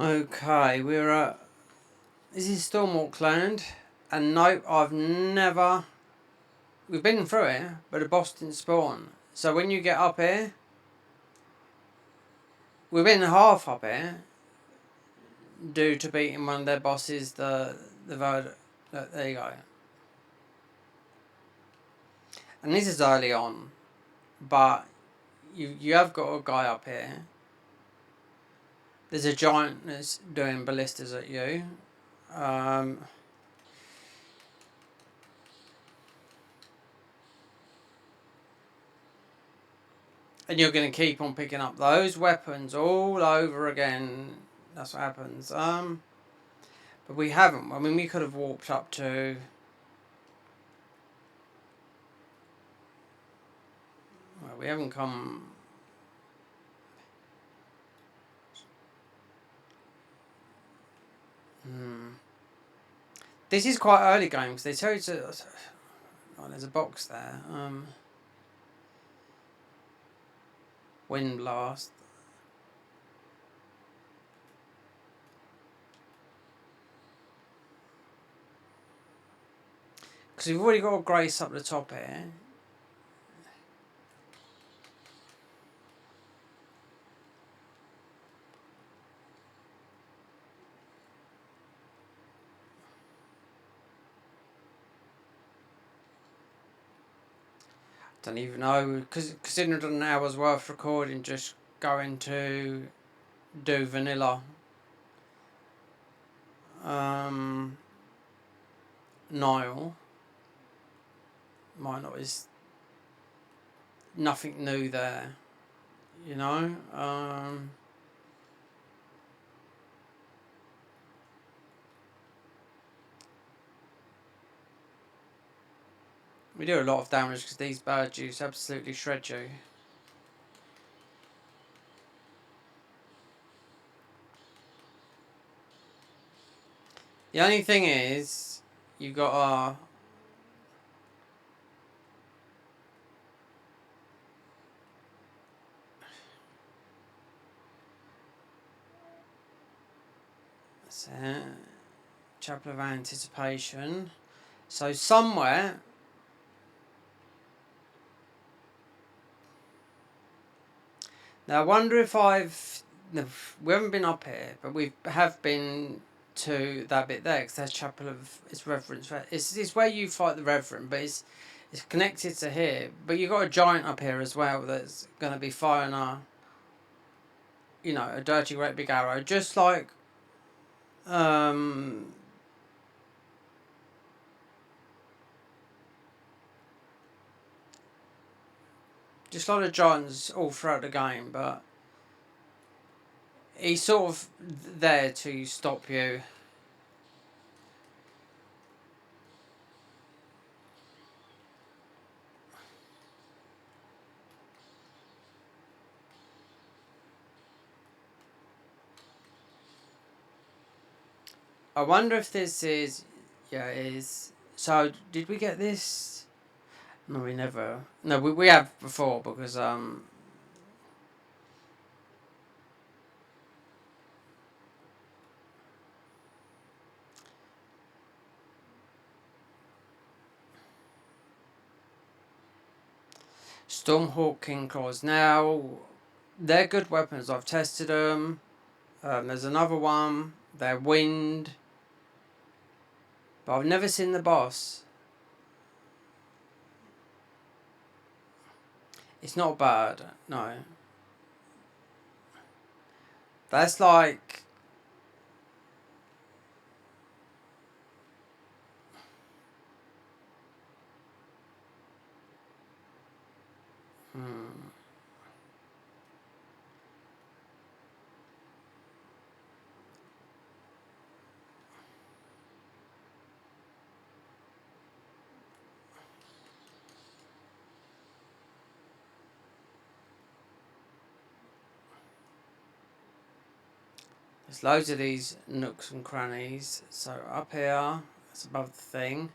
Okay, we're at. This is Stormwalk Land, and nope, I've never. We've been through it, but the boss didn't spawn. So when you get up here, we've been half up here, due to beating one of their bosses, the road. There you go. And this is early on, but you have got a guy up here. There's a giant that's doing ballistas at you. Um, and you're going to keep on picking up those weapons all over again. That's what happens. But we haven't. I mean, we could have warped up to. Well, we haven't come. This is quite early game because they tell you to. Oh, there's a box there. Wind blast. Because we've already got a grace up the top here. Don't even know, because considering an hour's worth recording, just going to do vanilla. Nile. Might not is nothing new there, you know. We do a lot of damage because these bird juice absolutely shred you. The only thing is, you got Chapel of Anticipation. So somewhere. Now I wonder if we haven't been up here, but we have been to that bit there because there's Chapel of it's Reverence. It's where you fight the Reverend, but it's connected to here. But you got a giant up here as well that's going to be firing a dirty great big arrow, just like just like the giants all throughout the game, but he's sort of there to stop you. I wonder if this is, yeah, it is. So did we get this? No, we never. No, we have before because Stormhawk King Claws. Now they're good weapons. I've tested them. There's another one. They're wind, but I've never seen the boss. It's not bad. No. That's like. There's loads of these nooks and crannies. So up here, that's above the thing.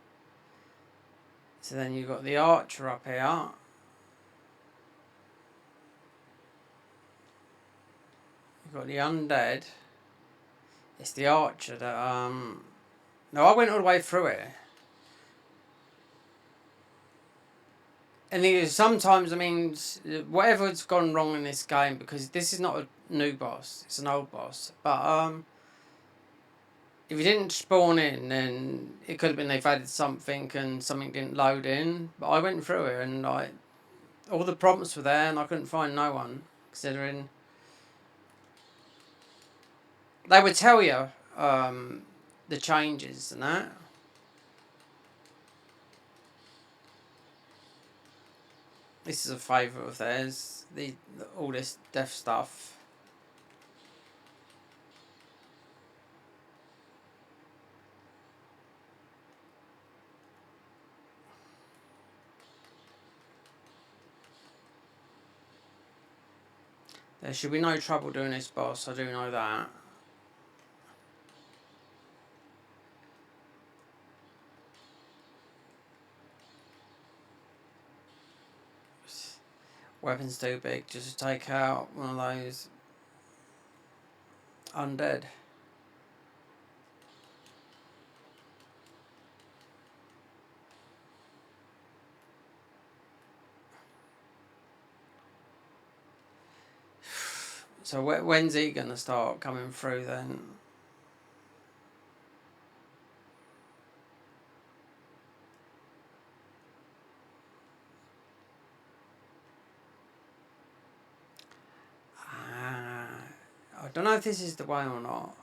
So then you've got the archer up here. You've got the undead. It's the archer that no, I went all the way through it. And sometimes, I mean, whatever's gone wrong in this game, because this is not a new boss, it's an old boss. But if you didn't spawn in, then it could have been they've added something and something didn't load in. But I went through it and all the prompts were there and I couldn't find no one, considering they would tell you the changes and that. This is a favourite of theirs. All this death stuff. There should be no trouble doing this boss. I do know that. Weapon's too big just to take out one of those undead. So when's he gonna start coming through then? I don't know if this is the way or not.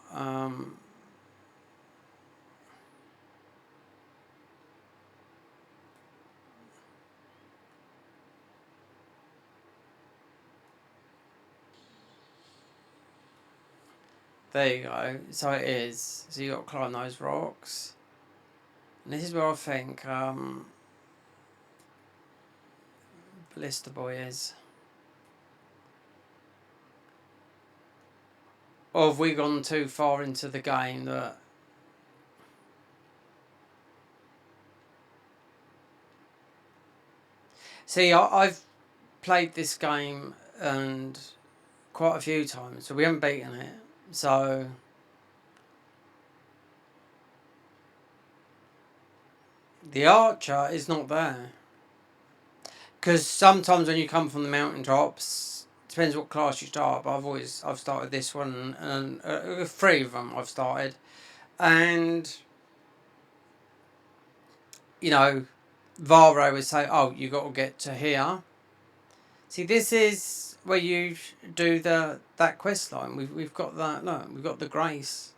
There you go. So it is. So you got to climb those rocks. And this is where I think Ballista Boy is. Or have we gone too far into the game that... See, I've played this game and quite a few times, so we haven't beaten it. So the archer is not there. Because sometimes when you come from the mountain drops, depends what class you start, but I've started this one and 3 of them I've started, and you know, Varo would say, "Oh, you got to get to here." See, this is where you do that quest line. We've got that. Look, we've got the Grace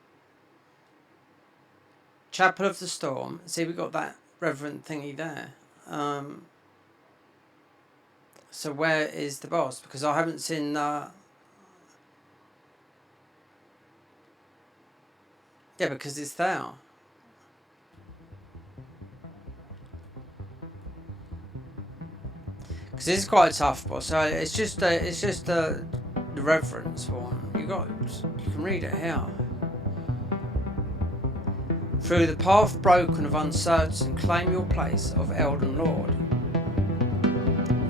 Chapel of the Storm. See, we've got that reverend thingy there. So where is the boss? Because I haven't seen yeah, because it's there. Because this is quite a tough boss. So it's just the reverence one. You can read it here. Through the path broken of uncertain, claim your place of Elden Lord.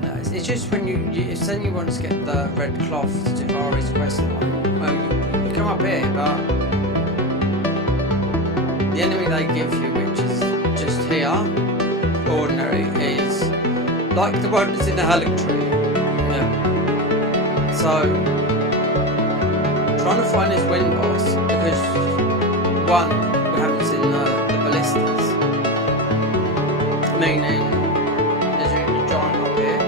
No, it's just when you saying you want to get the red cloth to Vari's quest line. Well, you come up here, but the enemy they give you, which is just here, ordinary, is like the one that's in the Halleck tree. Yeah. So, trying to find this wind boss, because one, we haven't seen the ballistas, meaning there's a giant up here.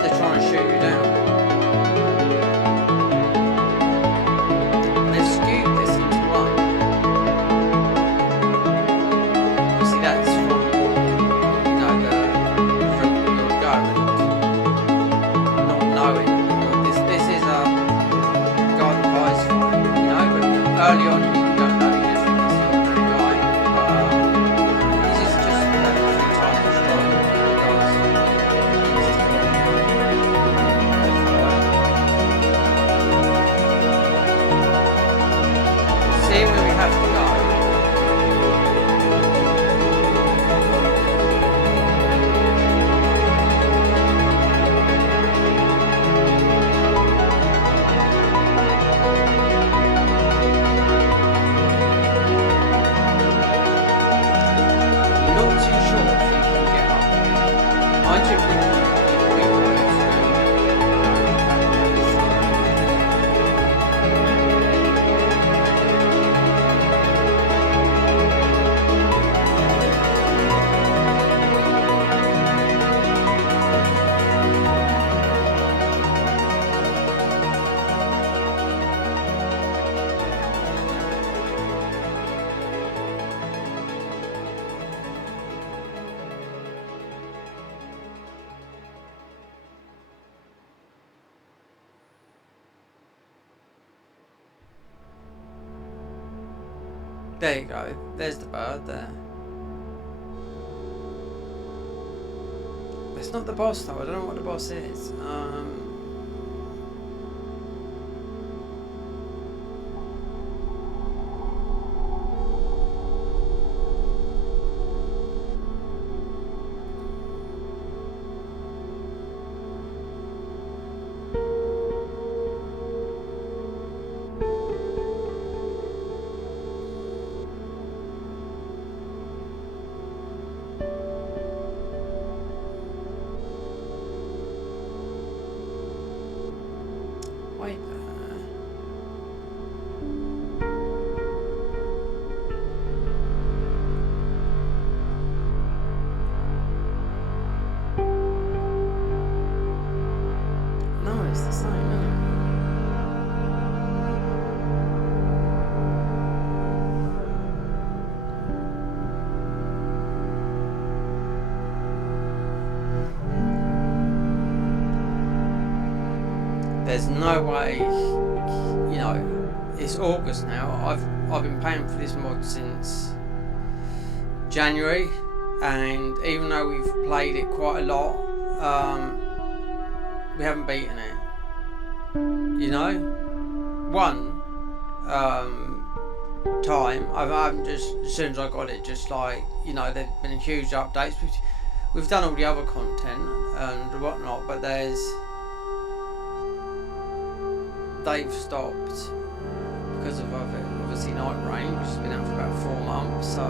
They're trying to shoot you down. They've skewed this into one. You see, that's from the route you're going, not knowing this is a guided advice fight, but early on you don't know, you just think it's the ordinary guy. This is just 3 times as strong as see where we have to go. There you go. There's the bird there. It's not the boss though. I don't know what the boss is. Wait. No, it's the same, isn't it? There's no way, you know, it's August now. I've been paying for this mod since January, and even though we've played it quite a lot, we haven't beaten it. You know, one time I've just, as soon as I got it, just like, you know, there've been huge updates. We've done all the other content and whatnot, but they've stopped because of obviously Night Rain, which has been out for about 4 months, so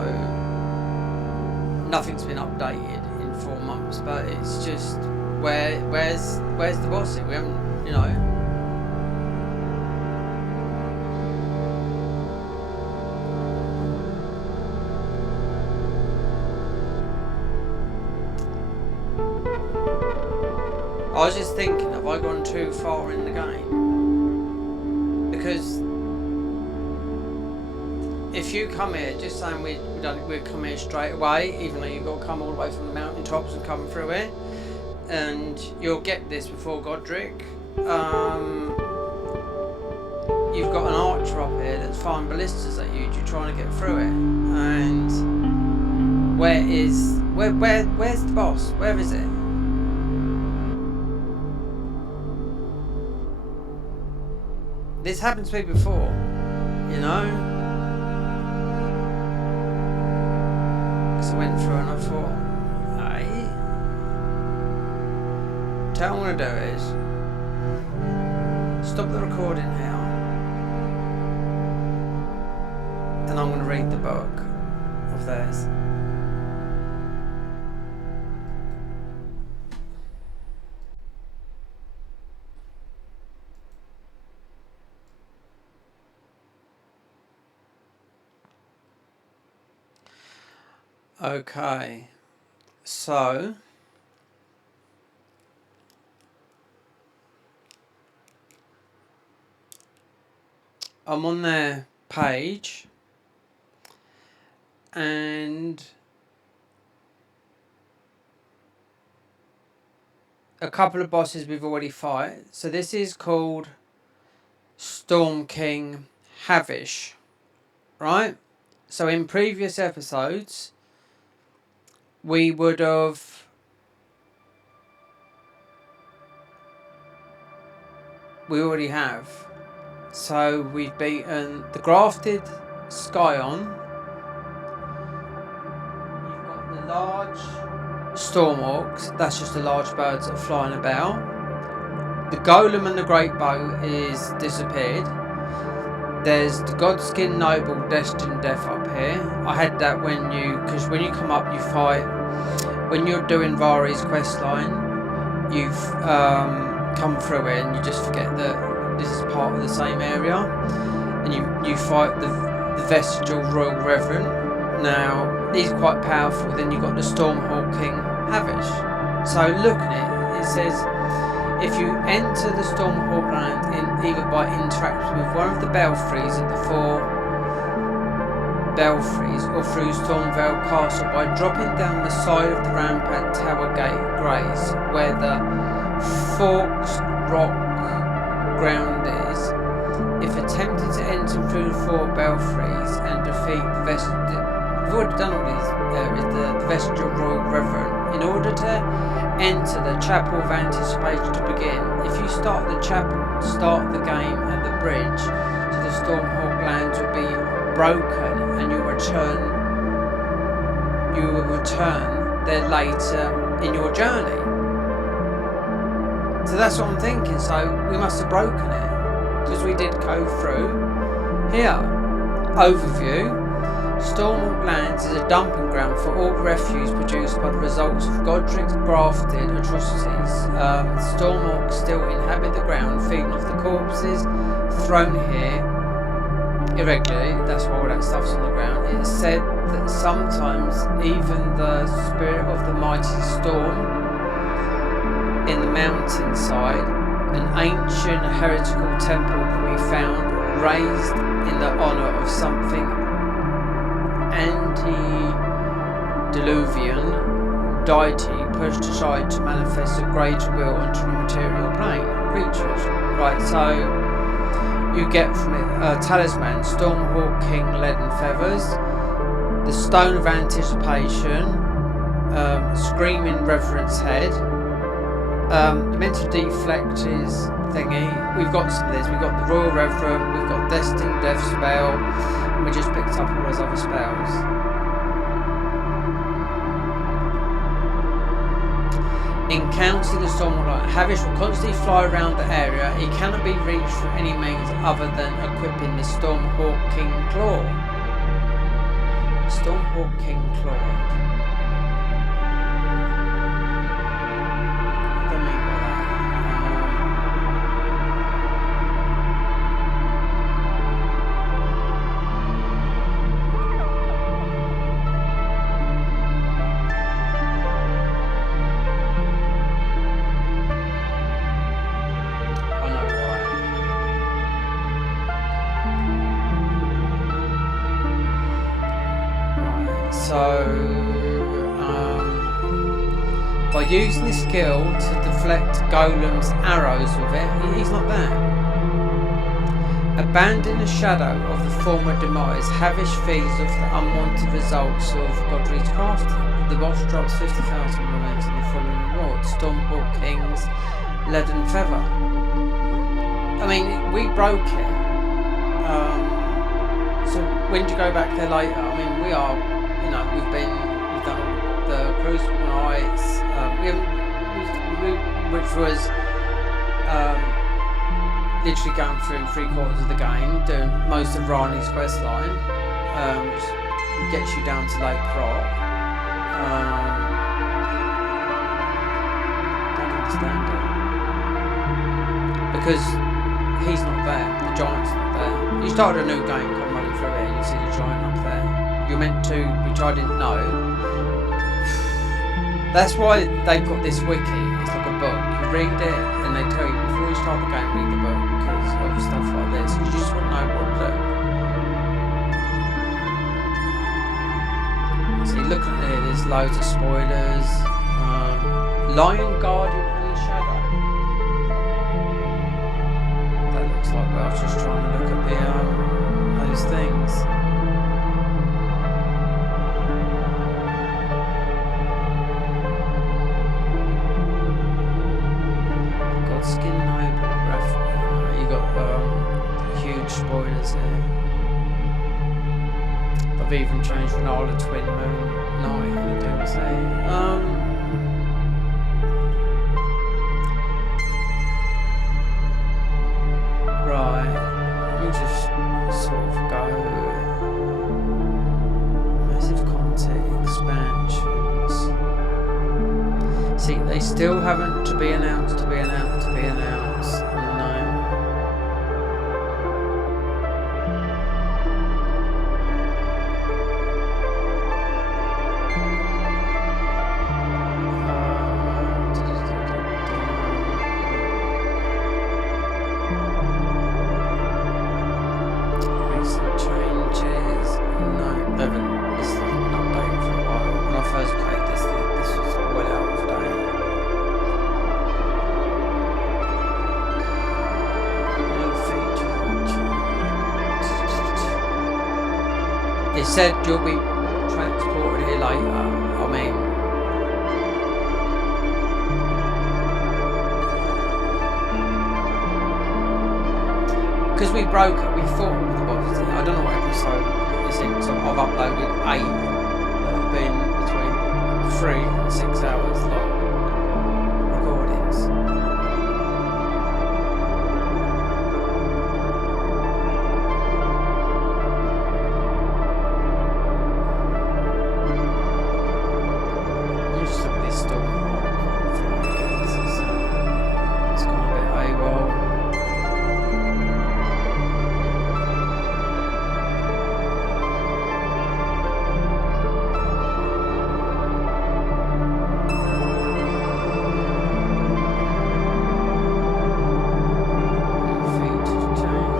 nothing's been updated in 4 months. But it's just where's the boss? We haven't, you know. I was just thinking, have I gone too far in the game? Because if you come here, just saying we'd come here straight away, even though you've got to come all the way from the mountain tops and come through it, and you'll get this before Godric. You've got an archer up here that's firing ballistas at you. You're trying to get through it, and where's the boss? Where is it? This happened to me before, you know? Because I went through and I thought, hey. Tell what I'm going to do is stop the recording here, and I'm going to read the book of theirs. Okay, so I'm on their page, and a couple of bosses we've already fought. So this is called Storm King Havish, right? So in previous episodes, we already have. So we've beaten the Grafted Scion. You've got the large Stormhawks, that's just the large birds that are flying about. The Golem and the Great Bow is disappeared. There's the Godskin Noble Destined Death up here. I had that because when you come up you fight, when you're doing Vari's questline, you've come through it and you just forget that this is part of the same area, and you fight the Vestigial Royal Reverend. Now he's quite powerful. Then you've got the Stormhawk King Havish. So looking at it, it says, if you enter the Stormhawk land either by interacting with one of the belfries at the 4 belfries or through Stormvale Castle by dropping down the side of the rampant tower gate grace where the Forks Rock ground is, if attempting to enter through the 4 belfries and defeat the we've already done all these areas, the vestigial royal reverend. In order to enter the chapel of anticipation to begin, if you start the chapel, start the game at the bridge to the Stormhawk lands will be broken, and you will return there later in your journey. So that's what I'm thinking. So we must have broken it, because we did go through here. Overview. Stormhawk Lands is a dumping ground for all refuse produced by the results of Godric's grafted atrocities. Stormhawks still inhabit the ground, feeding off the corpses thrown here irregularly. That's why all that stuff's on the ground. It is said that sometimes even the spirit of the mighty storm in the mountainside, an ancient heretical temple can be found raised in the honour of something antediluvian deity pushed aside to manifest a greater will onto the material plane. Creatures. Right, so you get from it talisman, Stormhawk King, leaden feathers, the stone of anticipation, screaming reverence head, meant to deflect his thingy. We've got some of this. We've got the royal reverend, we've got destined death spell, and we just picked up all those other spells. Encountering the Stormhawk Light, Havish will constantly fly around the area. He cannot be reached through any means other than equipping the Stormhawk King Claw. Stormhawk King Claw. What do I mean by by using this skill to deflect Golem's arrows with it, he's not there. Abandon the shadow of the former demise, Havish feeds off the unwanted results of Godric's casting. The boss drops 50,000 remains in the following reward. Stormhawk King's leaden feather. I mean, we broke it. So when do you go back there later? I mean, we are, we've done all the Crucible Nights, which was literally going through 3/4 of the game, doing most of Rani's quest line, which gets you down to Lake Rock. Don't understand it, because he's not there, the giant's not there. You started a new game, come running through it, and you see the giant up there. You're meant to, which I didn't know. That's why they've got this wiki. It's like a book. You read it and they tell you before you start the game, read the book, because of stuff like this. You just want to know what to do. So you look at here, there's loads of spoilers. Lion Guardian in the Shadow. That looks like I was just trying to look at those things. Skin Noble reference. You got huge spoilers here. I've even changed Renala Twin Moon Night. Dare I say? Right. Let me just sort of go. Massive content expansions. See, they still haven't to be announced. Recent changes. No, they haven't. This hasn't been updated for a while. When I first played this was well out of date. It said you'll be transported here later. I mean, because we broke it, we fought with the bosses. I don't know what episode it's in, so I've uploaded 8 that have been between 3 and 6 hours long recordings. Just look at this storm. It's gone a bit AWOL.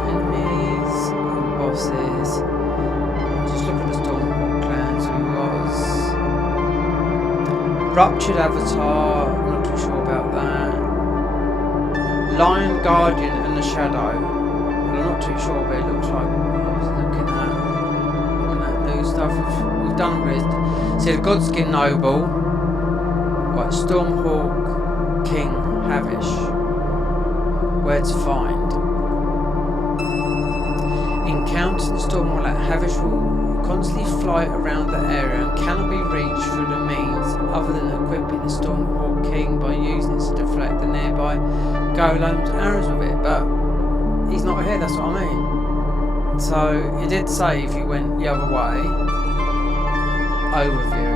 Enemies and bosses. Just look at the Stormhawk clans. Who was Ruptured Avatar? I'm not too sure about that. Lion Guardian and the Shadow. I'm not too sure, but it looks like I was looking at all that new stuff we've done with. See the Godskin Noble. Right, Stormhawk King Havish. Where to find? Encountering Stormhawk like Havish will constantly fly around the area and cannot be reached through the means other than equipping the Stormhawk King by using it to deflect the nearby golems' arrows with it. But he's not here, that's what I mean. So it did say if you went the other way. Overview.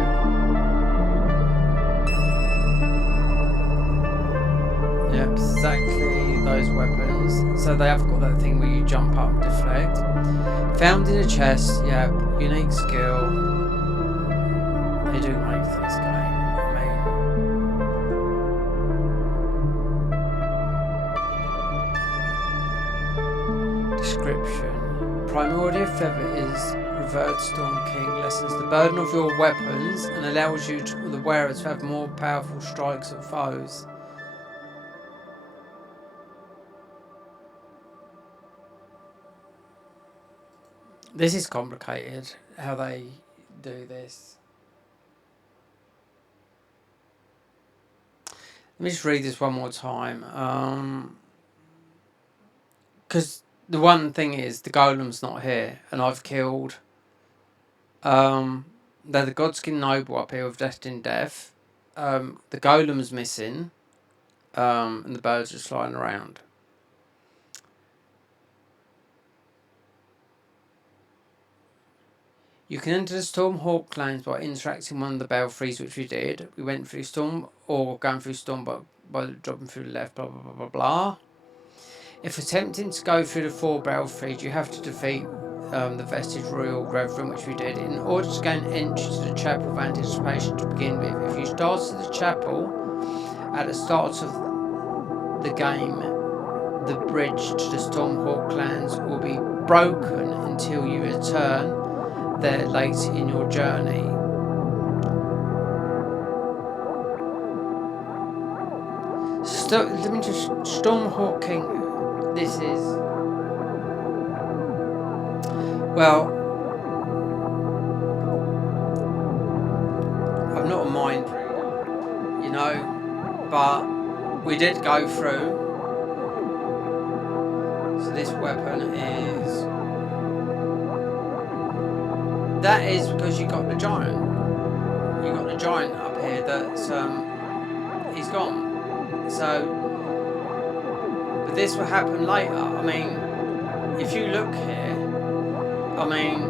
Yep, exactly those weapons. So they have got that thing where you jump up, deflect. Found in a chest, yep, unique skill. They do make this game. I mean, description. Primordial Feather is Revered Storm King, lessens the burden of your weapons and allows you to, the wearer to have more powerful strikes at foes. This is complicated, how they do this. Let me just read this one more time. Because the one thing is, the golem's not here, and I've killed... they're the Godskin Noble up here with Destined Death. The golem's missing, and the birds are flying around. You can enter the Stormhawk clans by interacting one of the belfries, which we did. We went through Storm, or going through Storm by dropping through the left, blah blah blah blah blah. If attempting to go through the 4 belfries, you have to defeat the Vestige Royal Reverend, which we did. In order to gain entry to the Chapel of Anticipation to begin with, if you start at the chapel at the start of the game, the bridge to the Stormhawk clans will be broken until you return there later in your journey. Let me just... Stormhawk King... This is... Well... I'm not a mind reader, you know, but we did go through. So this weapon is... That is because you got the giant. You got the giant up here that's he's gone. So, but this will happen later. I mean, if you look here, I mean,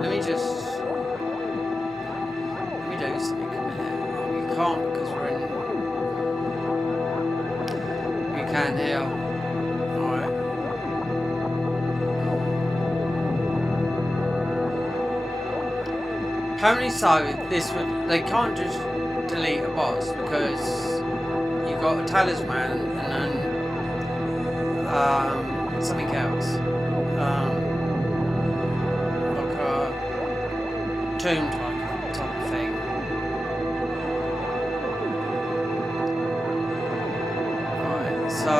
let me do something a minute. You can't because we're in. You can here. Alright. Apparently so, this would, they can't just delete a boss because you've got a talisman and then something else. Like a tomb type of thing. Right, so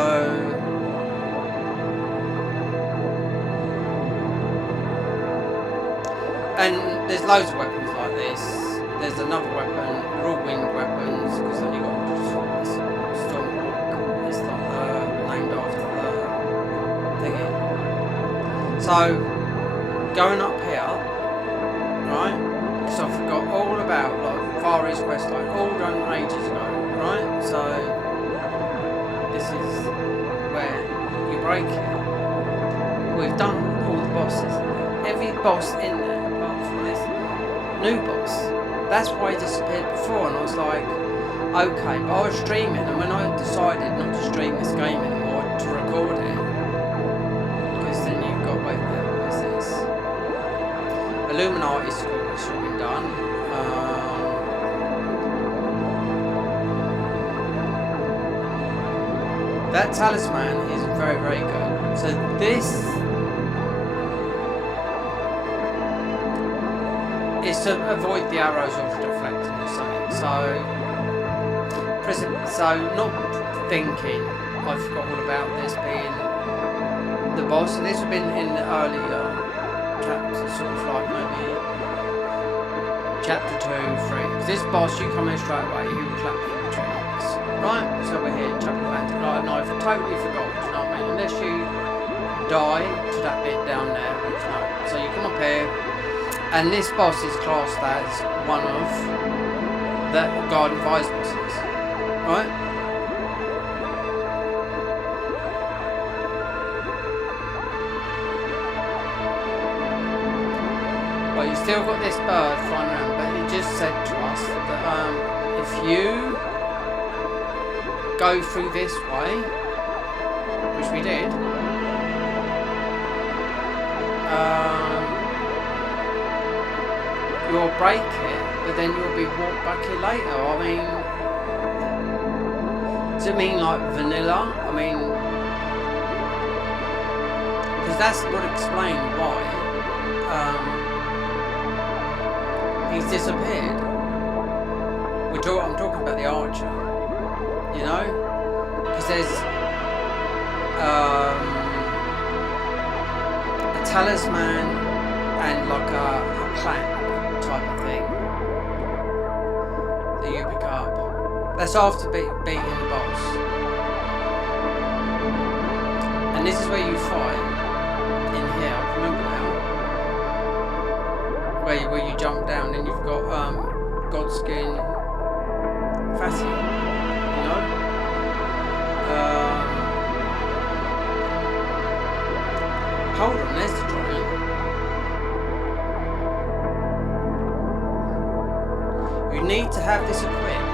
And there's loads of weapons like this. There's another weapon, they're all winged weapons, because then you've got Stormhawk. It's not named after the thingy. So, going up here, right? Because I forgot all about like Far East West, like all done ages ago, right? So, this is where you break it. We've done all the bosses. Every boss in there, apart from this new boss. That's why he disappeared before, and I was like, okay, but I was streaming, and when I decided not to stream this game anymore, to record it, because then you've got, wait there, what is this? Illuminati School, which should have been done. That talisman is very, very good. So this is to avoid the arrows of deflecting or something. So not thinking, I forgot all about this being the boss. So this would have been in the earlier chapters, sort of like maybe chapter 2, 3. Because this boss, you come in straight away, he will clap you with tricks. Right? So we're here, chapter Phantom. Like, no, I've totally forgot, do you know what I mean? Unless you die to that bit down there, which no. So you come up here. And this boss is classed as one of the Garden Fires bosses, right? Well, you still got this bird flying around, but it just said to us that if you go through this way, which we did, you'll break it, but then you'll be walked back here later. I mean, does it mean like vanilla? I mean, because that's what explained why he's disappeared. I'm talking about the archer, you know, because there's a talisman and like a plaque type of thing that you pick up. That's after beating the boss. And this is where you fight in here, I can remember now. Where you jump down and you've got Godskin Fatty, you know? Hold on, there's the giant. You need to have this equipped.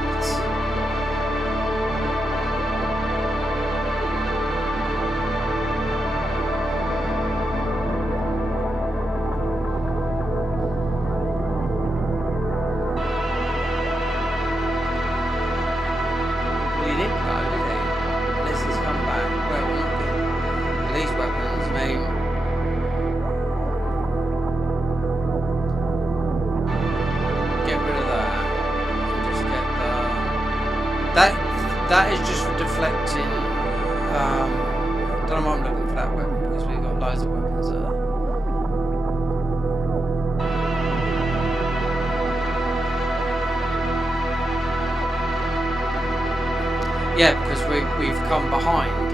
Well, he didn't go, did he? Unless he's come back. Well, we're not good. These weapons, I mean... Get rid of that. Just get the... That is just for deflecting. Don't know why I'm looking for that weapon because we've got loads of weapons there. Yeah, because we've come behind.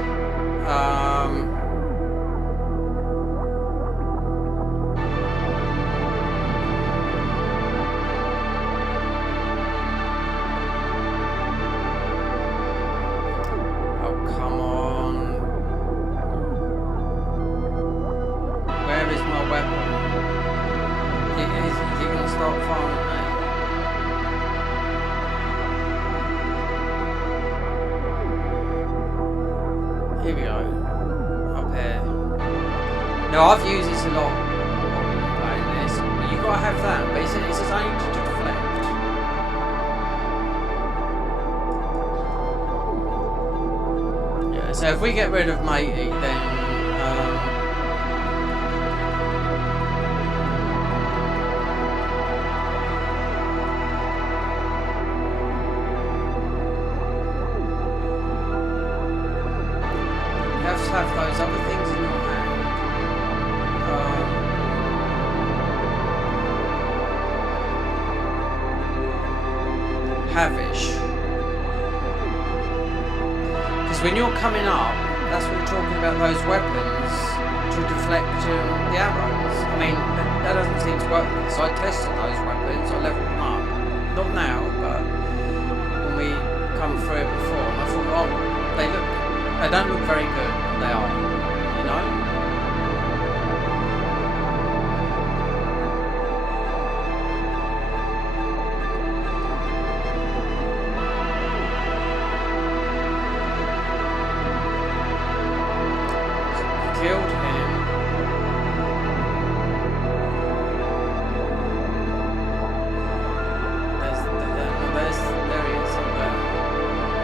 Here we go, up here. Now I've used this a lot while we've been playing this, but you've got to have that, but it's only to deflect. Yeah, so if we get rid of Matey, then have those other things in your hand. havish. Because when you're coming up, that's what you're talking about, those weapons to deflect the arrows. I mean, that doesn't seem to work. So I tested those weapons, I leveled them up. Not now, but when we come through it before, and I thought, oh, they don't look very good, but they are, you know? Killed him. There he is up there.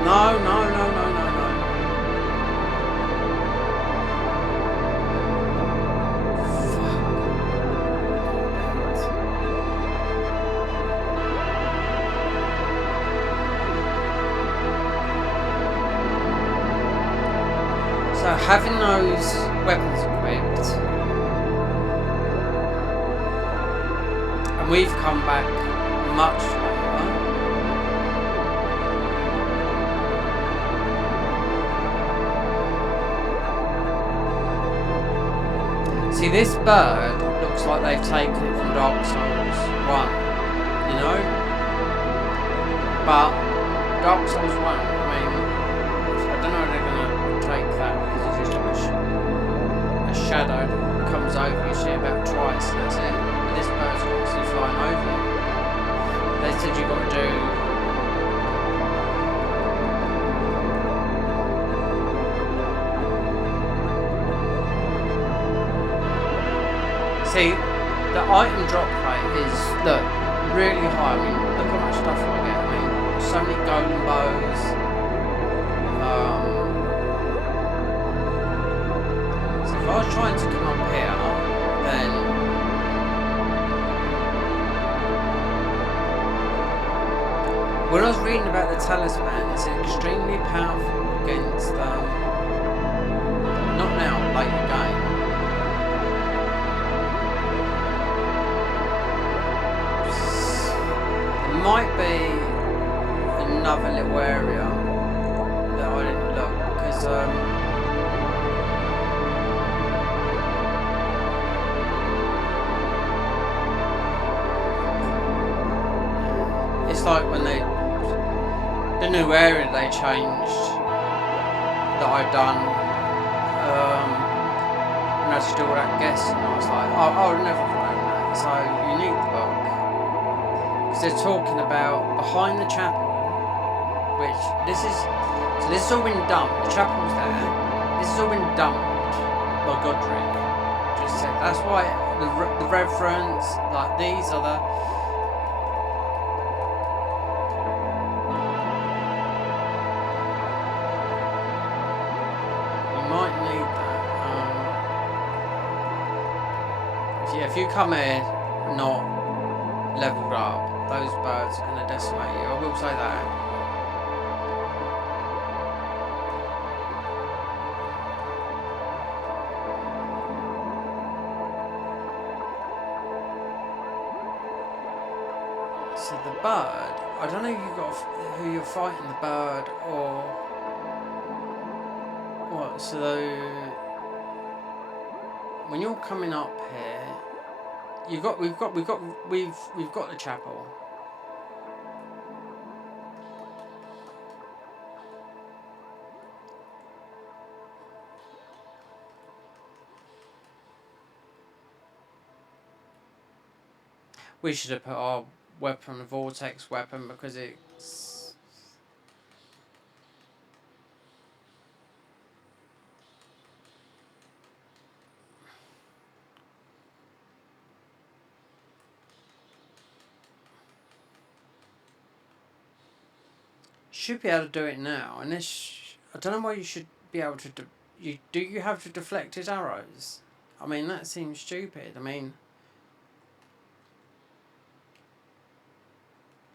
No. So having those weapons equipped, and we've come back much later. See, this bird looks like they've taken it from Dark Souls 1, you know? But Dark Souls 1, I mean, I don't know if they're going to take that, because it's just like a shadow that comes over you, see about twice, and that's it. But this bird's constantly flying over you. They said you've got to do... See, the item drop rate is, look, really high. I mean, look how much stuff I get. I mean, so many golden bows. So if I was trying to come up here, then when I was reading about the talisman, it's extremely powerful against not now, later game. Might be another little area that I didn't look, because it's like when the new area they changed that I'd done, and I had to do all that guessing, and I was like, oh, I would never have known that. So you need the book. They're talking about behind the chapel, which this has all been dumped. The chapel's there. This has all been dumped by Godric. Just said that's why the reverence, like these are the. You might need that. Yeah, if you come here not leveled up, those birds are going to decimate you. I will say that. So the bird, I don't know if you got who you're fighting, the bird or what. So when you're coming up here, we've got the chapel. We should have put our weapon, a vortex weapon, because it's... Should be able to do it now, and this... I don't know why you should be able to... Do you have to deflect his arrows? I mean, that seems stupid. I mean...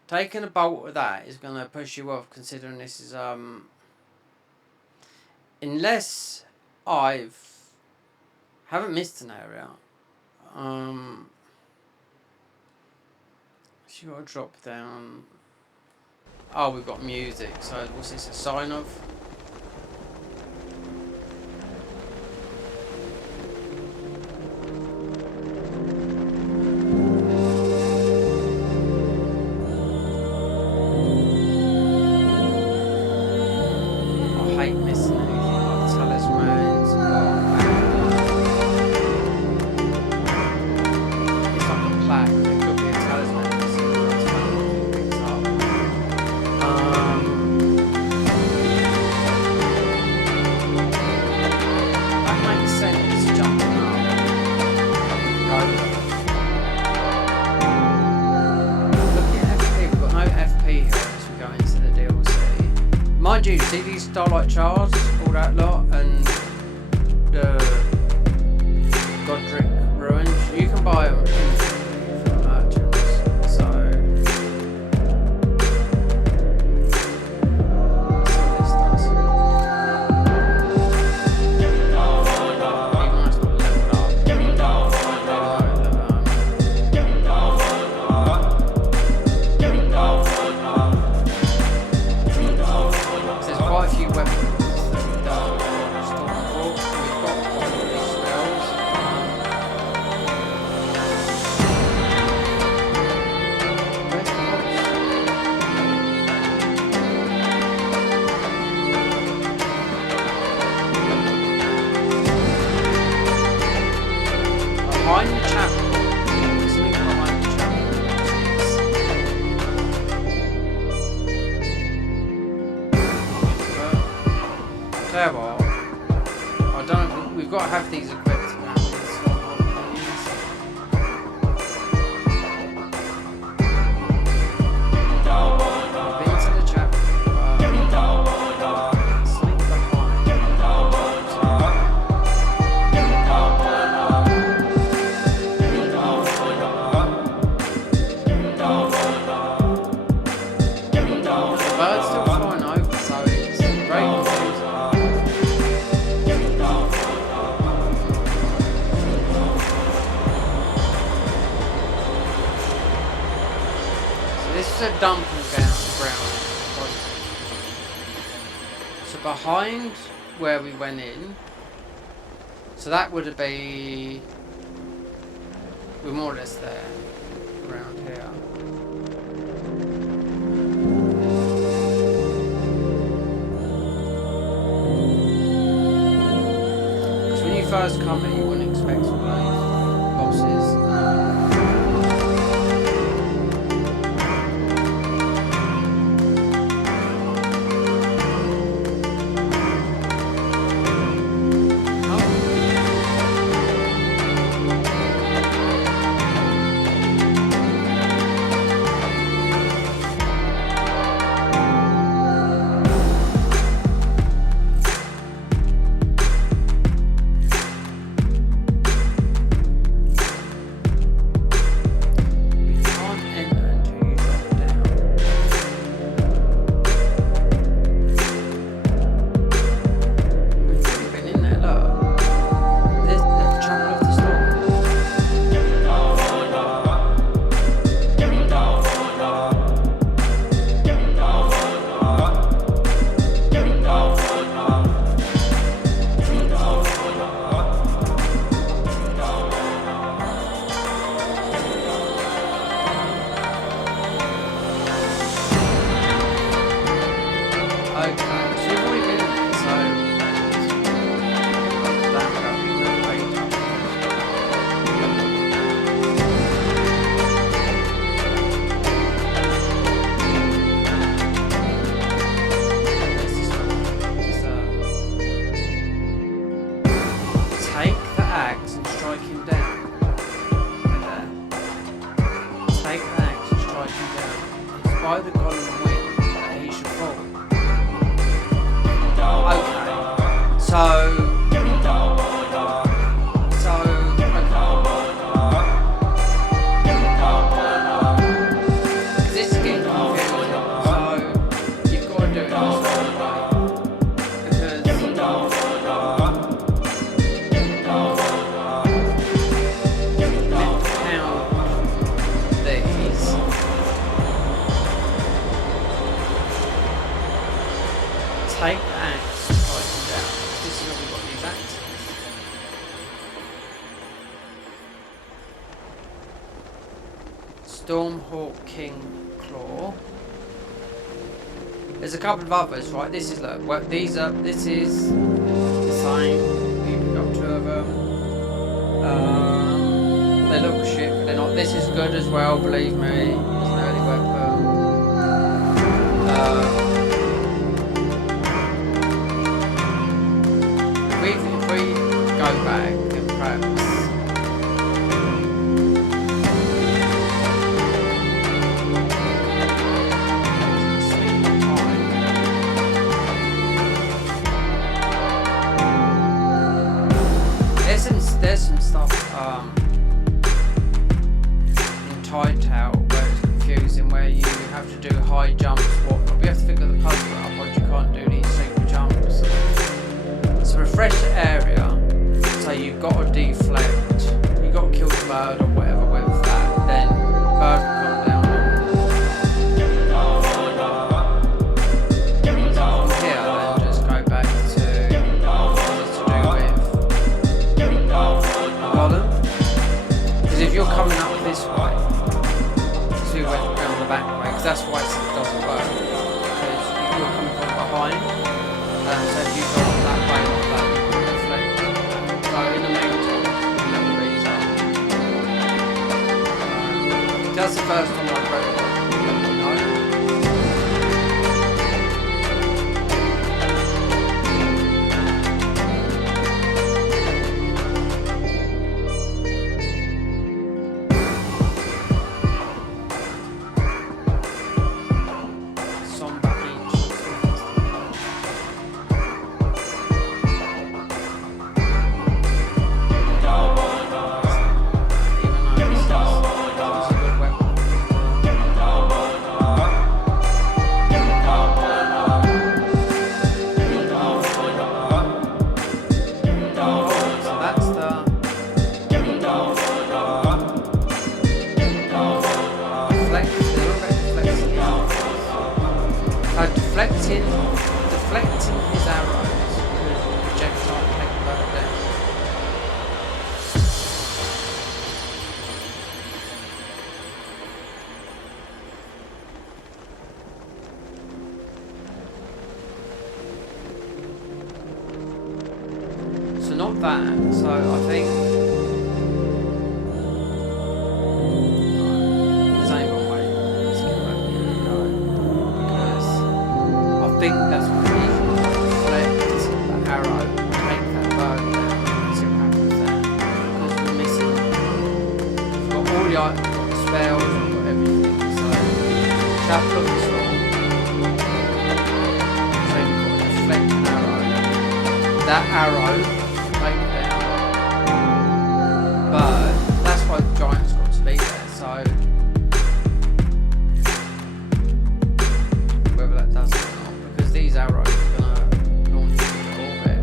Taking a bolt of that is going to push you off, considering this is, unless haven't missed an area, so you got to drop down. Oh, we've got music. So what's this a sign of? I hate missing anything like talismans or it's like a plaque. It could be a talisman. Picked up. That makes sense. Jumping up. Look at FP. We've got no FP here as we go into the DLC. Mind you, see these starlight shards, all that lot, and the Godric ruins. You can buy them from merchants. So. Behind the chapel. There's something behind the chapel. Tell you what, I don't. We've got to have these equipped now. I've been to the chapel. Something behind. Birds still flying over, so it's very confusing. So this is a dumping ground. So behind where we went in, so that would be, we're more or less there, around here. When you first come here, you wouldn't expect all those bosses. by the golden wind that he should fall. Okay. So this is getting confusing. So you've got to do it this way. Stormhawk King Claw. There's a couple of others, right? This is look. Well, this is the same. You pick up 2 of them. They look shit, but they're not. This is good as well. Believe me, it's an early weapon. If we go back and perhaps. There's some stuff in Tightail where it's confusing, where you have to do high jumps, whatnot. We have to figure the puzzle out, but you can't do these super jumps. It's a refreshed area, so you've got to deflect. You've got to kill the bird or whatever with that, then the bird will come down. From here, then just go back to if you're coming up this way, so we went around the back way, because that's why it doesn't work. Because you're coming from behind, so if you go that way or that, you can deflect. So in the meantime, level these up. That's the first time I've read it. Deflecting his arrows could projectile take the bird down. So not that, so I think there's only one way. Let's get back here and go. Because I think that's what we need. Deflect the arrow, take that bird down, and see what happens there. Because we're missing. We've got all the spells, we've got everything. So, Chapel of the Storm. So we've got to deflect an arrow. That arrow, take it down. But that's why the giant's got to be there. So, whether that does it or not, because these arrows are going to launch into orbit.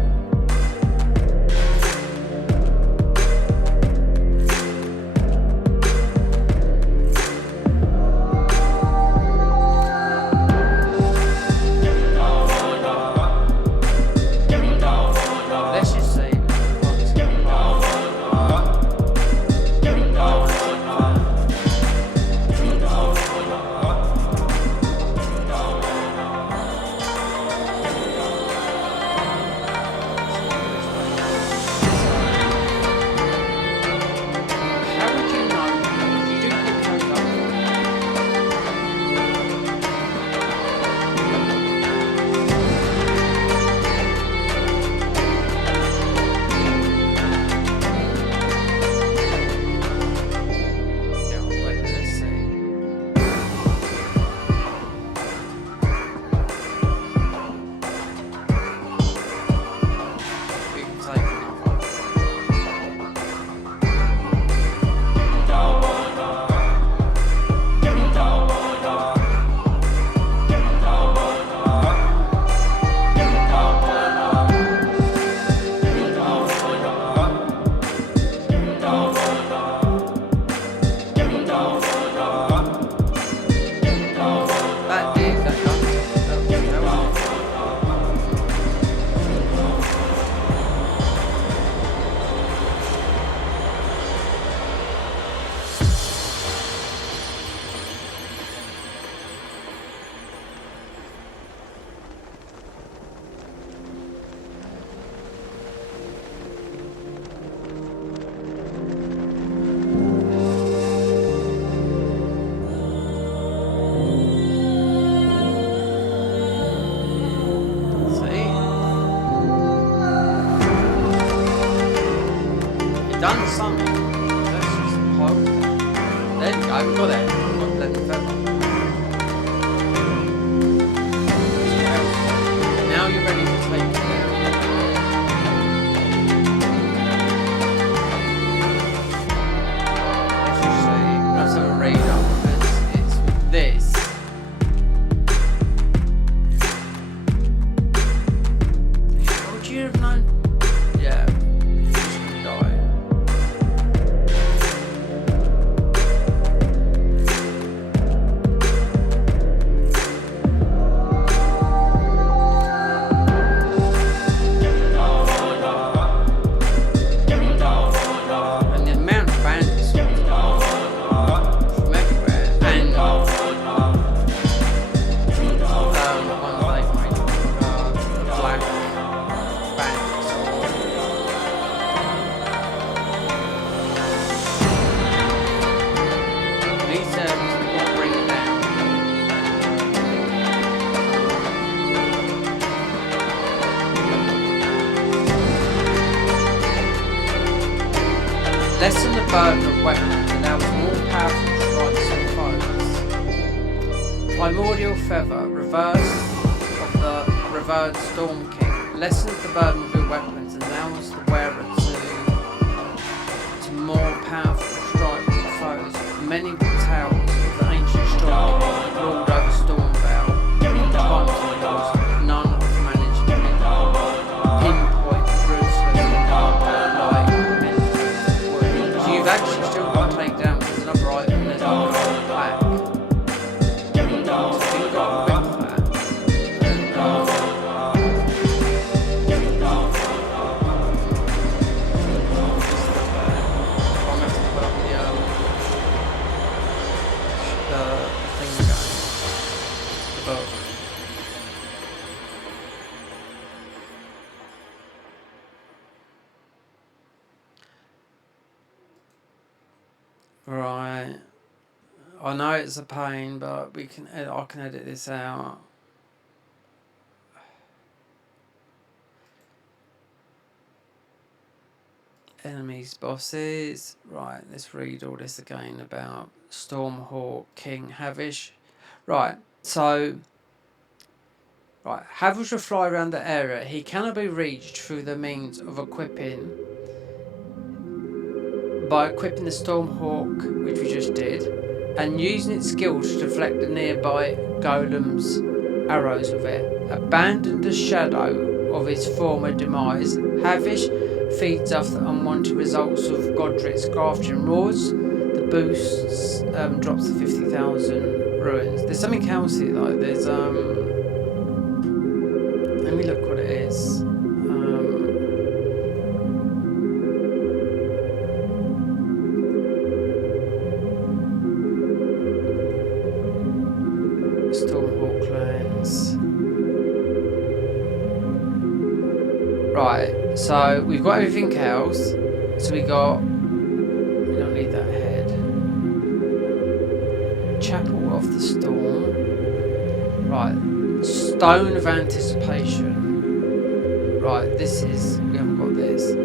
Let's just Right, we've got that. We've got blended feather. Now you're ready to take it down. Let's just see. Let's have a read up because it's with this. How would you have known? Yeah. Just gonna die. And the amount of bandits from everywhere and ones they've made, the black bandits. These will bring it down. Lessen the burden of weapons allows more powerful strikes on foes. Primordial Feather, reverse of the revered Storm King, lessens the burden of your weapons and allows the wearer to more powerful strike on foes. Many tales of the ancient Storm King ruled over Stormvale. In times of lost, none have managed to pinpoint ruthless like so you've actually still got to take down there's another item and there's another item back. So you've got to equip that. I'm going to put up the thing going. The book. Right. I know it's a pain, but I can edit this out. Enemies, bosses. Right, let's read all this again about Stormhawk King Havish. Right, so Havish will fly around the area. He cannot be reached through the means of equipping by equipping the Stormhawk, which we just did, and using its skills to deflect the nearby golem's arrows with it. Abandoned the shadow of his former demise, Havish feeds off the unwanted results of Godric's crafting roars. The boost drops to 50,000 ruins. There's something else here though. There's let me look what it is. Stormhawk clans. Right, so we've got everything else. So we don't need that head. Chapel of the Storm. Right, Stone of Anticipation. Right, we haven't got this.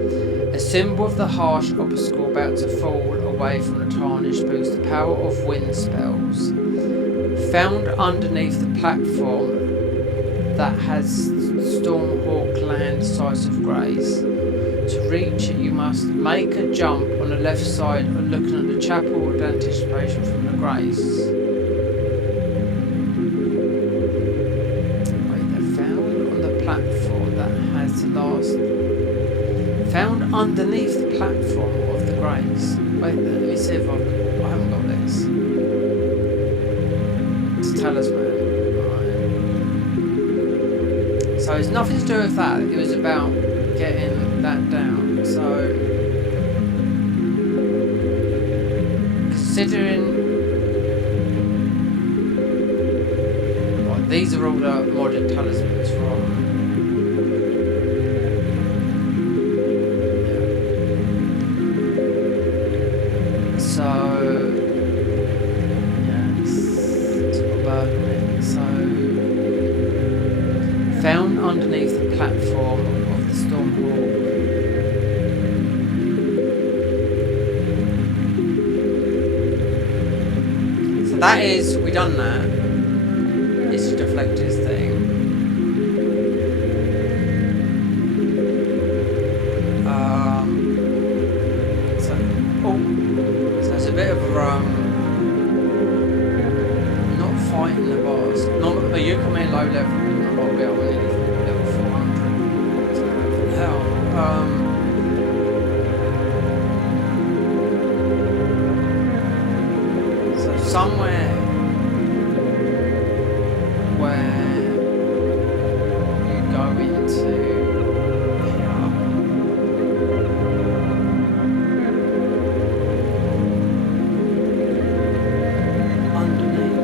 A symbol of the harsh obstacle about to fall away from the tarnished boost the power of wind spells. Found underneath the platform that has Stormhawk Land Sites of Grace. To reach it, you must make a jump on the left side and looking at the Chapel of Anticipation from the Grace. Wait, they're found on the platform that has the last. Found underneath the platform of the Grace. Wait, let me see if I haven't got this. Talisman. Right. So it's nothing to do with that. It was about getting that down. So considering these are all the modern talismans from found underneath the platform of the Stormhawk. that is, we done that. It's a deflectors thing. So, so it's a bit of not fighting the boss. Not, you come in low level. Not we are nearly level 400. So hell. So somewhere where you go into here. Underneath.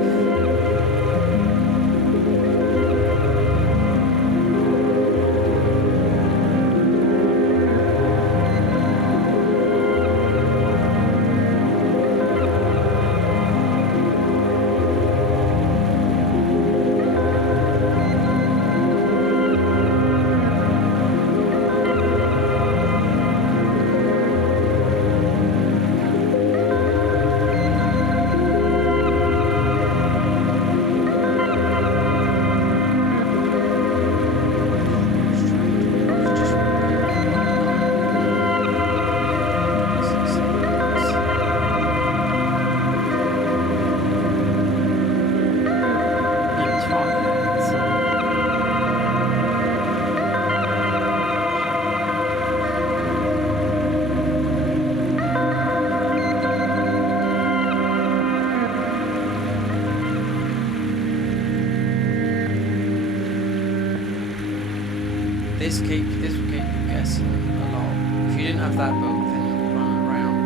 This will keep you guessing a lot. If you didn't have that book, then you'll run around.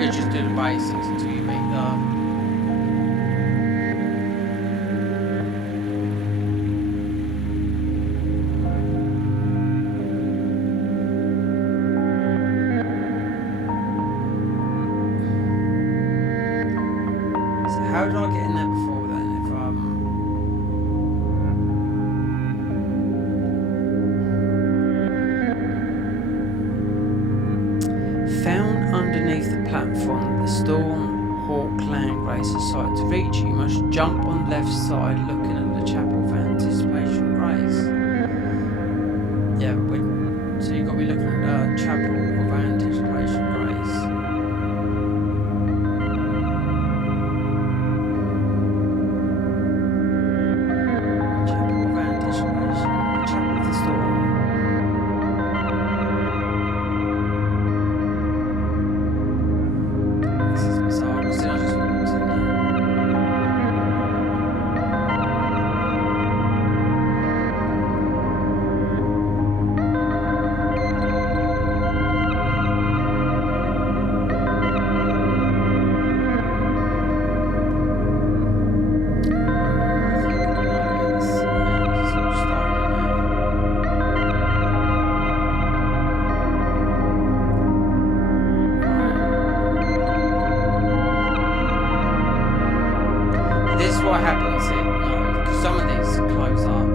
You'll just do the basics until you beat So how did I get in there before then? If found underneath the platform that the Storm Hawk clan grace a sight. To reach you must jump on the left side looking at the Chapel of Anticipation Grace. Yeah, but so you've got to be looking at the Chapel of Anticipation Grace. Chapel of Anticipation, the Chapel of the Storm. This is bizarre because I just walked in there. This is what happens here, because some of these close up.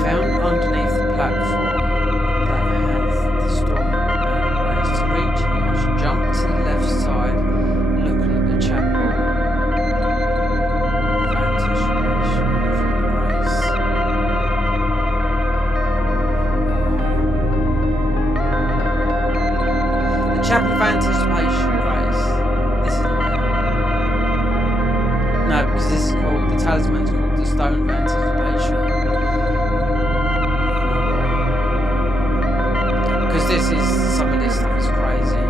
Found underneath the platform that has the storm race. To reach it, you must jump to the left side, looking at the chapel of anticipation from grace. The chapel of anticipation, grace. This is not. No, because this is called, the talisman's called the stone of anticipation. Because this is, some of this stuff is crazy.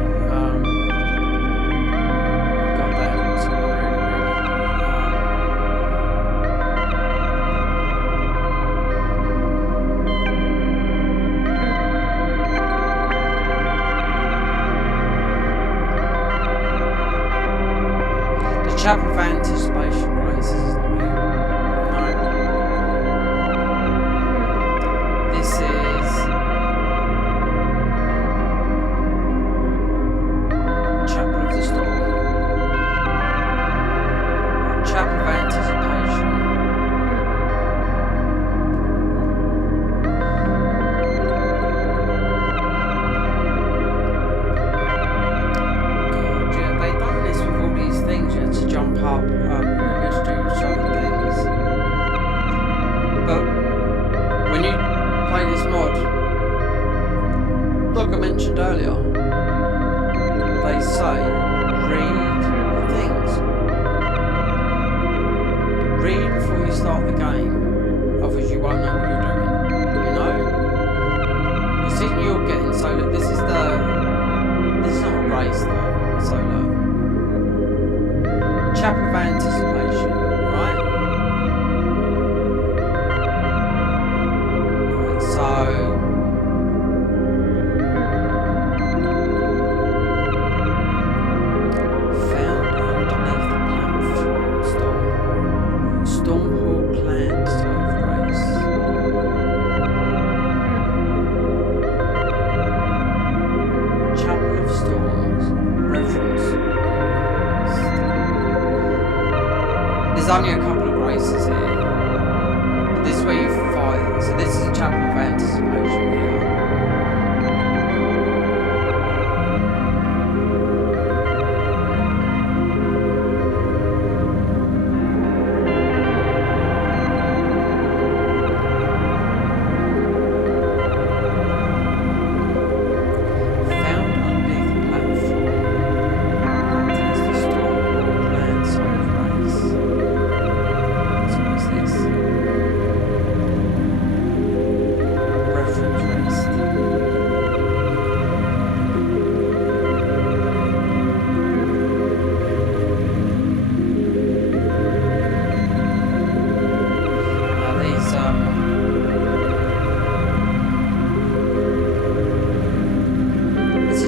God damn, it's all really. The Chapel of Anticipation, right? This is not real. No. This is. this mod, like I mentioned earlier, they say read things. Read before you start the game, otherwise you won't know what you're doing. You know? The thing you're getting, so look, this is not a race though, so look. Chapel of anticipation, right? So only a couple of graces here. But this is where you fight. So this is a chapel of anticipation here.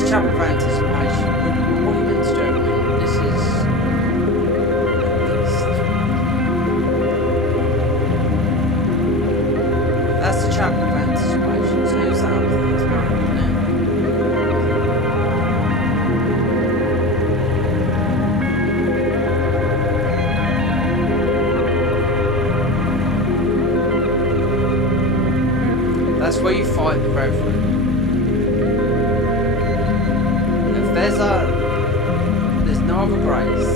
Chapel of anticipation. What are you meant to do? I mean, this is. That's the chapel of anticipation. So who's that up there? It's not up there. That's where you fight the Reverend. There's no other grace.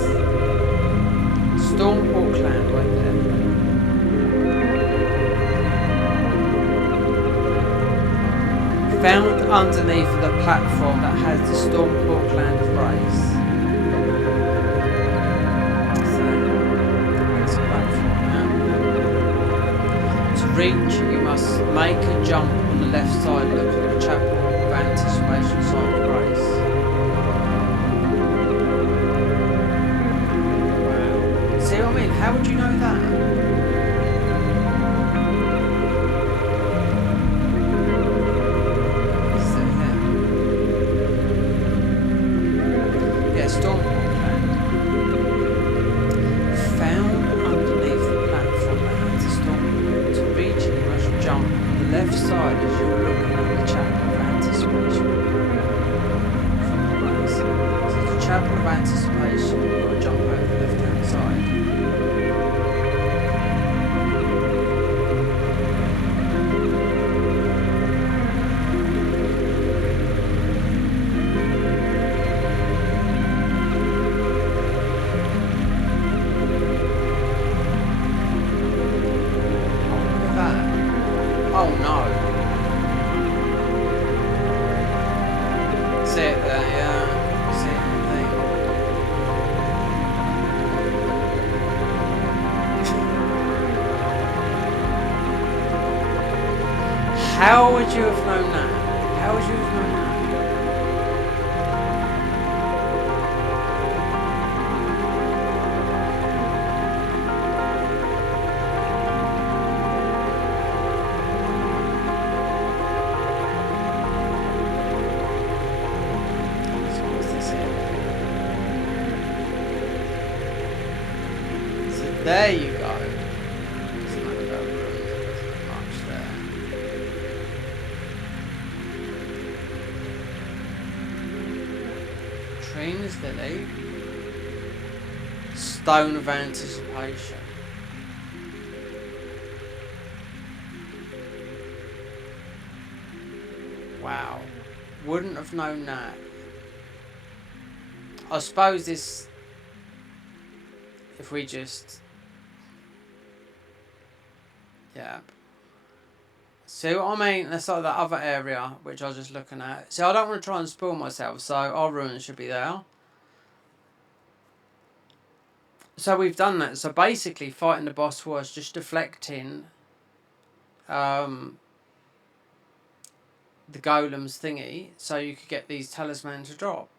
Stormhawk Land right there. Found underneath the platform that has the Stormhawk Land of Grace. So, that's a platform now. To reach, you must make a jump on the left side, look at the Chapel of Anticipation side of Grace. See what I mean? How would you know that? Is it here? Yeah, Stormhawk Land. Found underneath the platform that has a stormhawk. To reach it, you must jump on the left side as you're looking at the Chapel of Anticipation. So the Chapel of Anticipation, you've got to jump over the left-hand side. Oh no. See it there, yeah. See it thing. How would you have known that? How would you have known that? There you go. There's no room, there's not much there. Trainers Lily. Stone of Anticipation. Wow. Wouldn't have known that. I suppose this, if we just, yeah, See what I mean? That's like that other area which I was just looking at. See, I don't want to try and spoil myself, so our ruins should be there. So we've done that. So basically, fighting the boss was just deflecting the golem's thingy, so you could get these talismans to drop.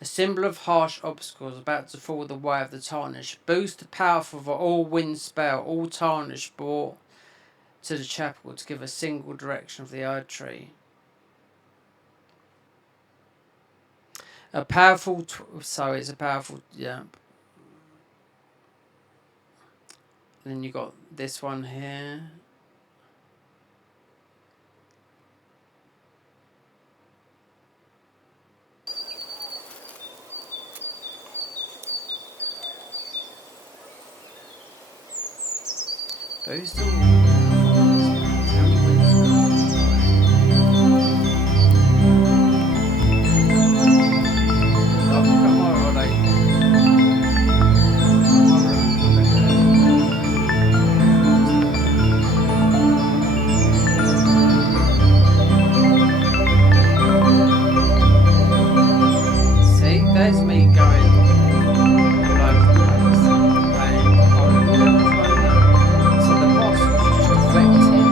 A symbol of harsh obstacles about to fall the way of the tarnish. Boost the powerful for all wind spell, all tarnish brought to the chapel to give a single direction of the Erd tree. A powerful, so it's a powerful, yeah. Then you got this one here. Boost all. There's me going all over the place, and I would never find that. So the boss was just deflecting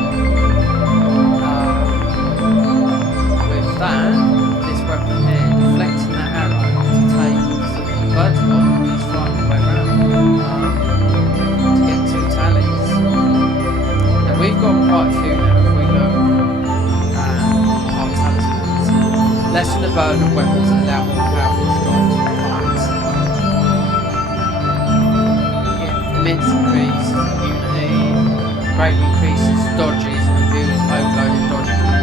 with that, this weapon here, deflecting that arrow to take the vertical. He's flying all the way around to get 2 tallies. And we've got quite a few now if we look at our talismans. Lessen the burden of weapons and allow more powerful strikes from fights. Immense increase in unity, great increases dodges and imbues overloading dodges and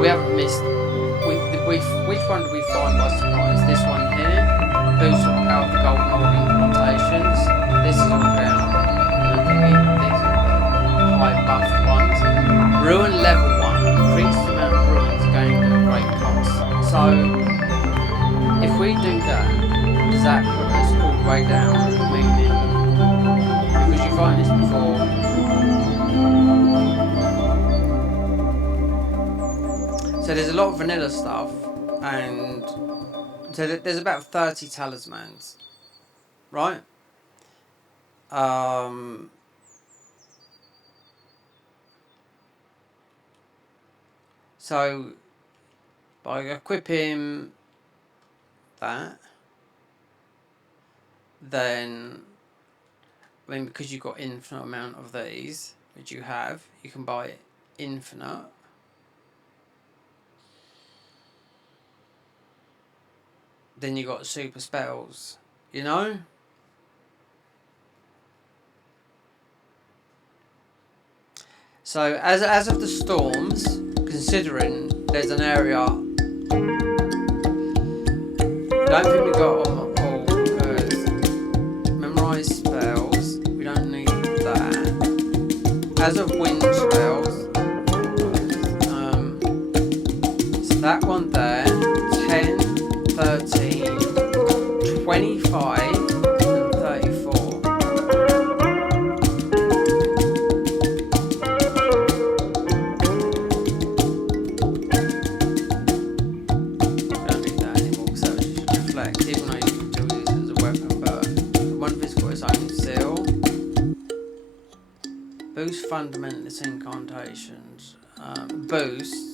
we haven't missed. Which one did we find by surprise? This one here. Boost the power of the golden orb incantations. This is all down. These are the high buff ones. Ruin level 1. Increase the amount of ruins gained at a great cost. So, if we do that, does that put us all the way down? Meaning, because you find this before. So there's a lot of vanilla stuff, and so there's about 30 talismans, right? So by equipping that, then because you've got infinite amount of these, which you have, you can buy infinite. Then you got super spells, you know? So as of the storms, considering there's an area, I don't think we got on all because memorise spells, we don't need that. As of wind spells, so that one there, 10, 13, 25 and 34. Don't need that anymore, so it should reflect, even though you can still use it as a weapon, but one physical its own seal. Boost fundamentalist incantations. Boosts.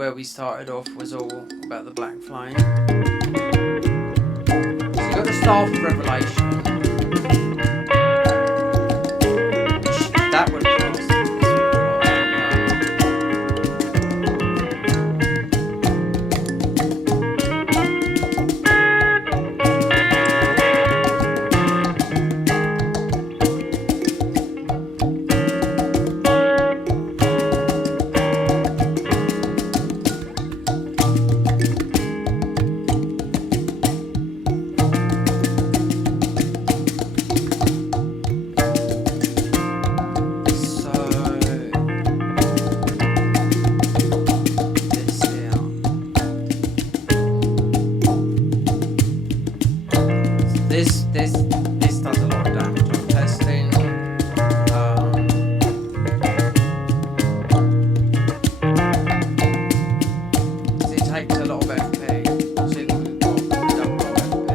where we started off was all about the black flame. So you've got the staff of revelation, which that would pass. This does a lot of damage on testing. It takes a lot of FP. So we've got double FP.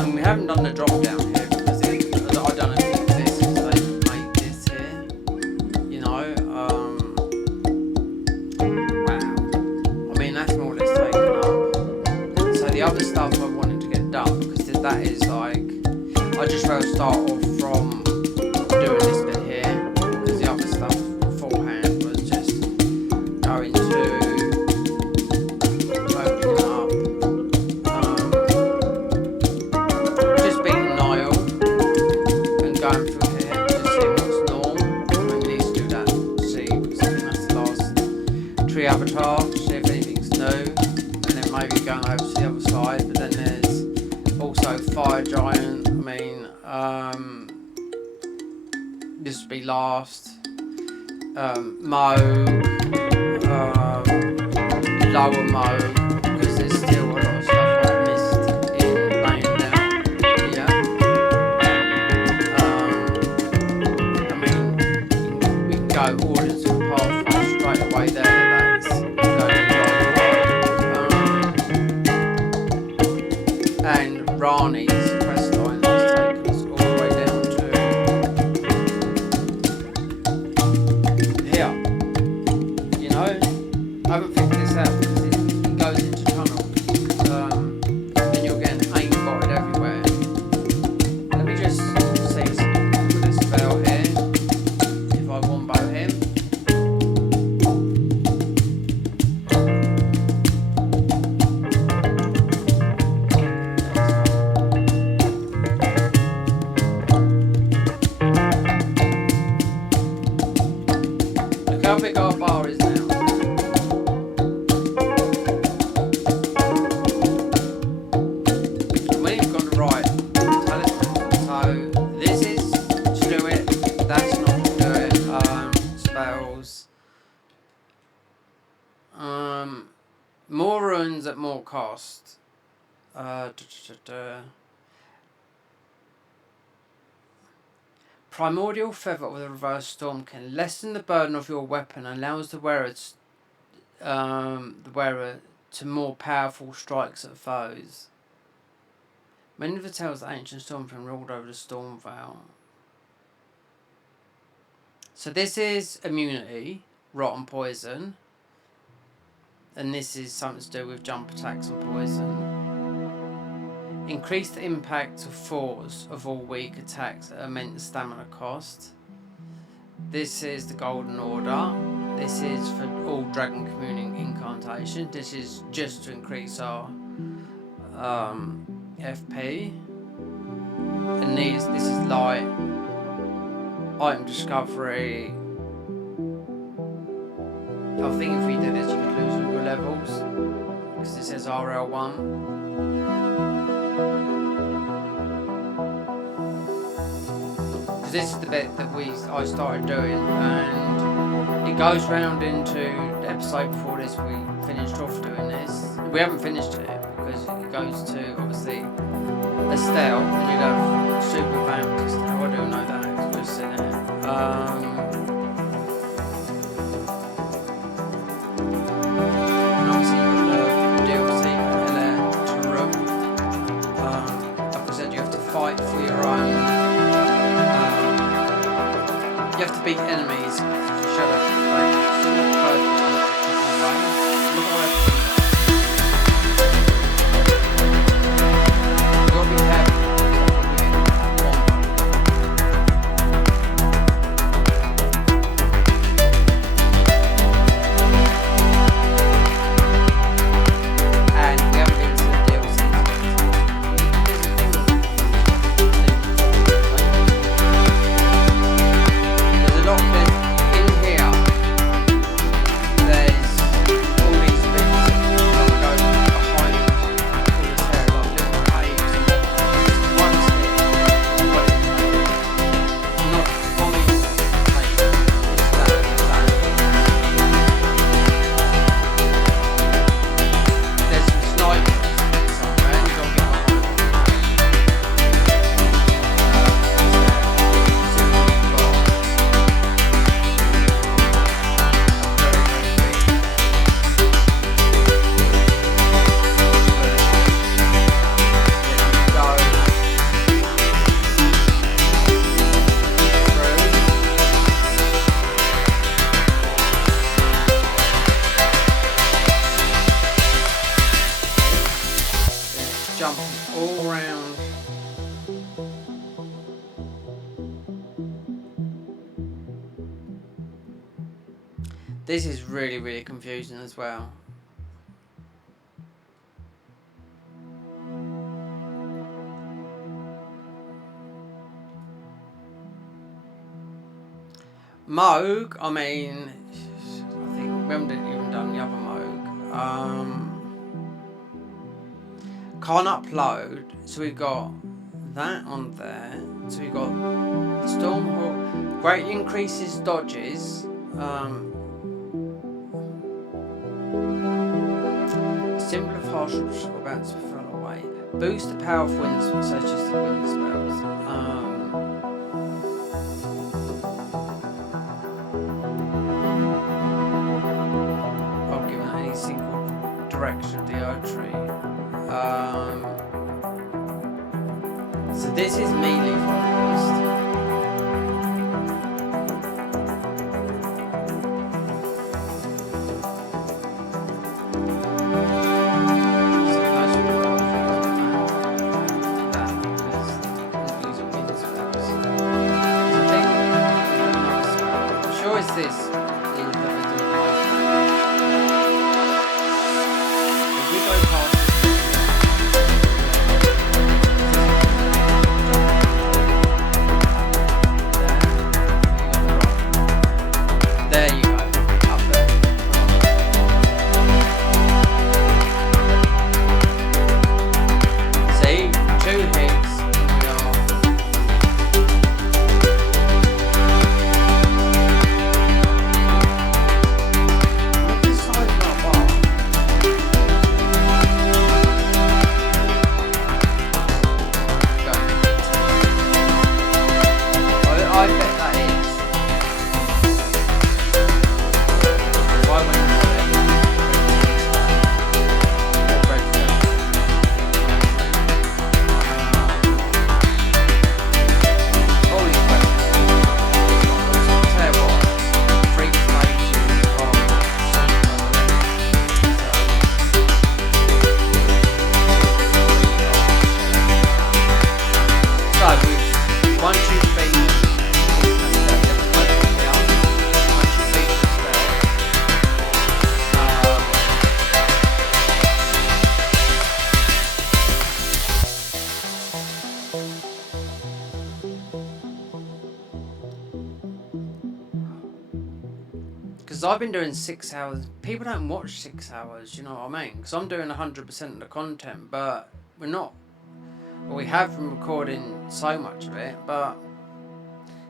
And we haven't done the drop down here because I don't know if it exists because they made this here. You know. That's more or less taken up. So the other stuff I wanted to get done, because that is like, I just rather start off from doing this bit here, because the other stuff beforehand was just going to opening up, just beating Nile and going through here, just seeing what's normal. Maybe we need to do that, see, because I think that's the last tree avatar. No, and then maybe going over to the other side, but then there's also Fire Giant. I mean, this would be last. Moog, lower Moog, because there's still a lot of stuff I missed in laying down. Yeah. I mean, we can go Ordnance and Pathway straight away there. And Rani's quest line has taken us all the way down to here. You know, I haven't figured this out because it goes into tunnel, and you're getting aimbotted everywhere. Let me just see with this spell here, if I wombo him. How big our bar is now. We've got the right talisman. So this is to do it, that's not to do it. Spells. More runes at more cost. Primordial Feather with a Reverse Storm can lessen the burden of your weapon and allows the wearer to more powerful strikes at foes. Many of the tales of ancient storm have been ruled over the Storm Veil. So this is immunity, rotten poison, and this is something to do with jump attacks and poison. Increase the impact of force of all weak attacks at immense stamina cost. This is the Golden Order. This is for all Dragon Communing incantations. This is just to increase our FP. And this is light. Item discovery. I think if we did this you could lose all your levels. Because it says RL1. This is the bit that I started doing, and it goes round into the episode before this. We finished off doing this. We haven't finished it because it goes to obviously Estelle, and you'd have Super Vamp Estelle. I don't know that it's just in it. And obviously you've got the DLC like I said, you have to fight for your own. This is really, really confusing as well. Moog, I mean, I think we haven't even done the other Moog. Can't upload, so we've got that on there. So we've got Stormhawk, greatly increases dodges. Simplify or bounce fell away. Boost the power of winds such as the wind spells. I'll give it any single direction of the archery. So this is melee focused. Because I've been doing 6 hours. People don't watch 6 hours, you know what I mean? Because I'm doing 100% of the content, but we're not. Well, we have been recording so much of it, but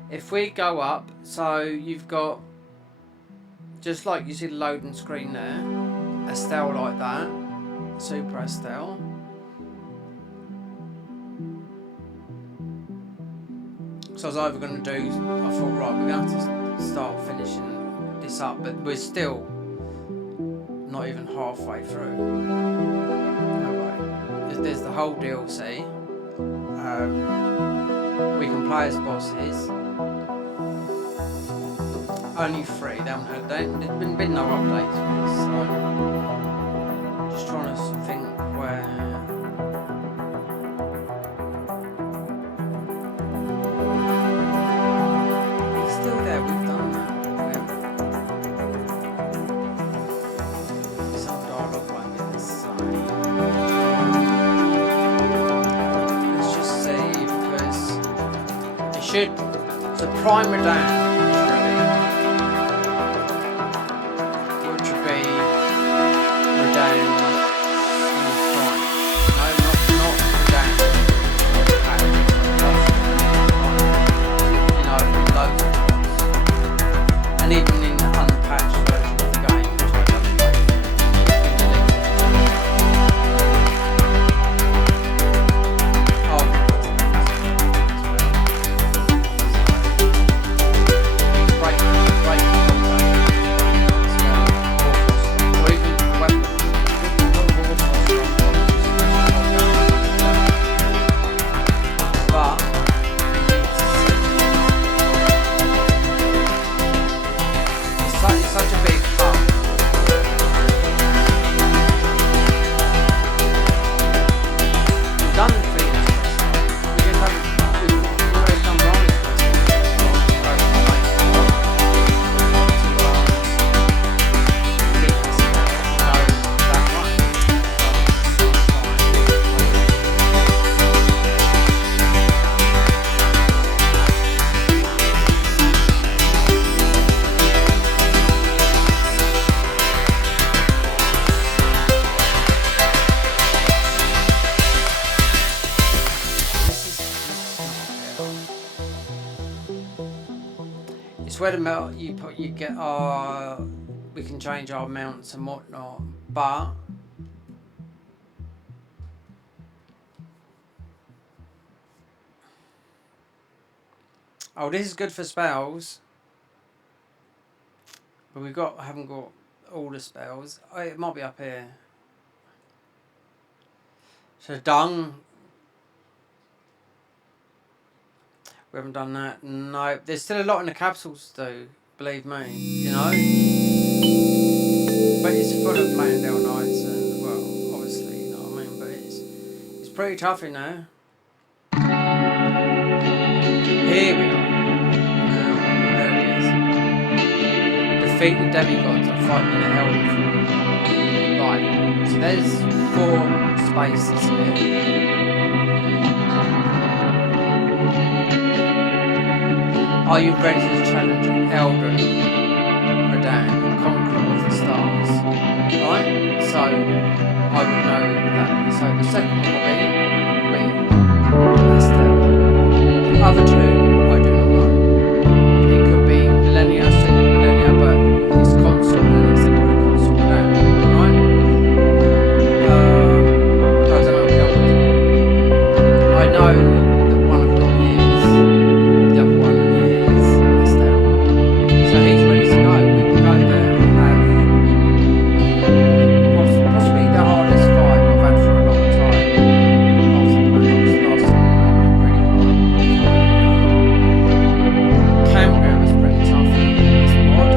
if we go up, so you've got, just like you see the loading screen there, Estelle like that, Super Estelle. So I was either going to do, I thought, right, we're going to have to start finishing this up, but we're still not even halfway through. Anyway, there's the whole DLC. We can play as bosses. Only 3. There's been no updates for this, so just trying to think where. He's still there. We've done that. Some dialogue won't be the same. Let's just see, because it should. So Prime Redan. where the mount you get our. We can change our mounts and whatnot, but this is good for spells. But haven't got all the spells. Oh, it might be up here. So dung. We haven't done that. No, there's still a lot in the capsules to do. Believe me, you know. But it's full of Landell Knights and well, obviously, you know what I mean. But it's pretty tough in there. Here we go. There it is. Defeat the demigods are fighting in the Elven form. Right. So there's 4 spaces here. Are you ready to challenge Elden Redan, Conqueror of the Stars? Right? So, I would know that. So the second one will be Estelle. The other 2, I do not know. It could be Millennia, Second Millennia, but it's console and it's called a console Redan. Right? I don't know what the other ones are. I know that one of them is the other one. So he's ready to go. We can go there and have possibly the hardest fight I've had for a long time. Last time really hard. Campground was pretty tough. It's odd.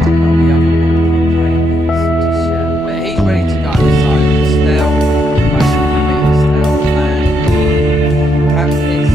The other one just yet. But he's ready to go. So Estelle, basically beat Estelle, and perhaps it's.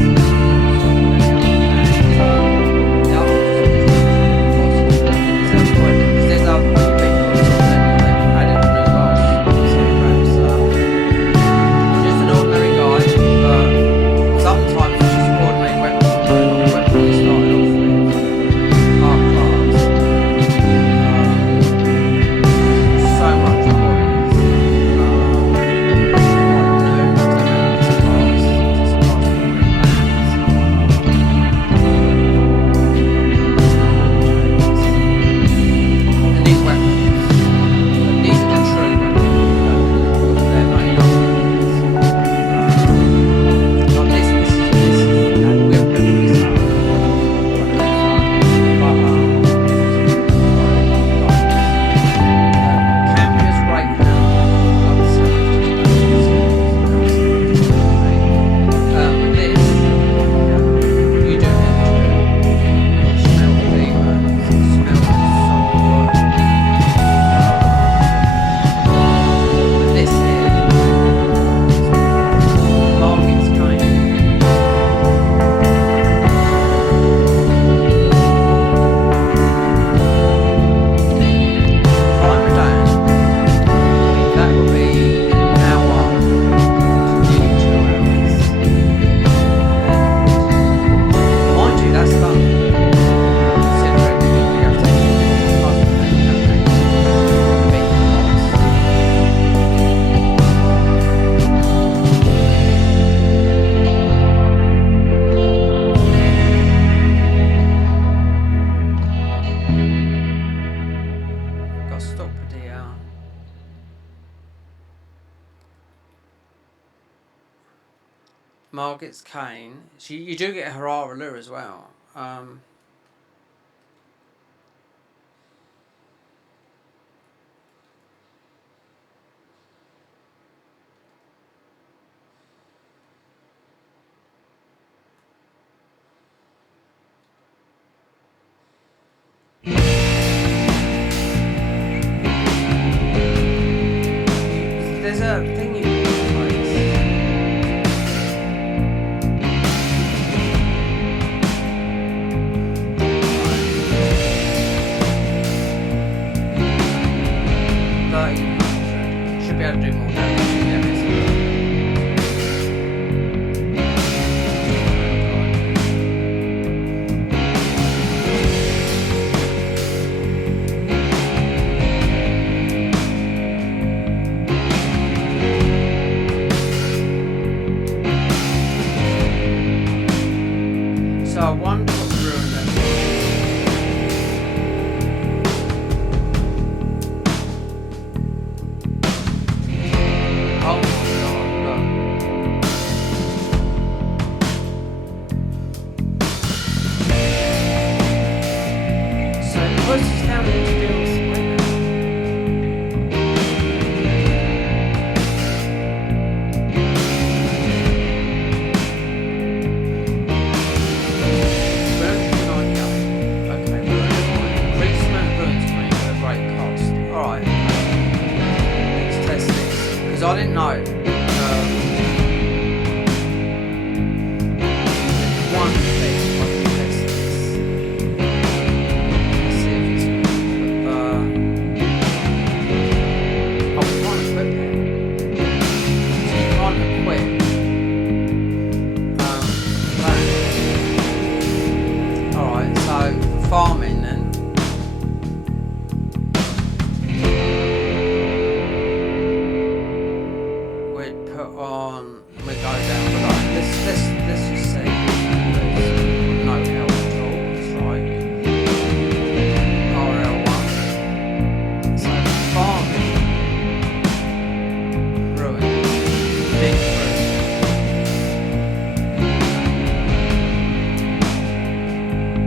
Margaret's Cane. You do get Harara Lure as well. There's a thing you can should be able to do more damage.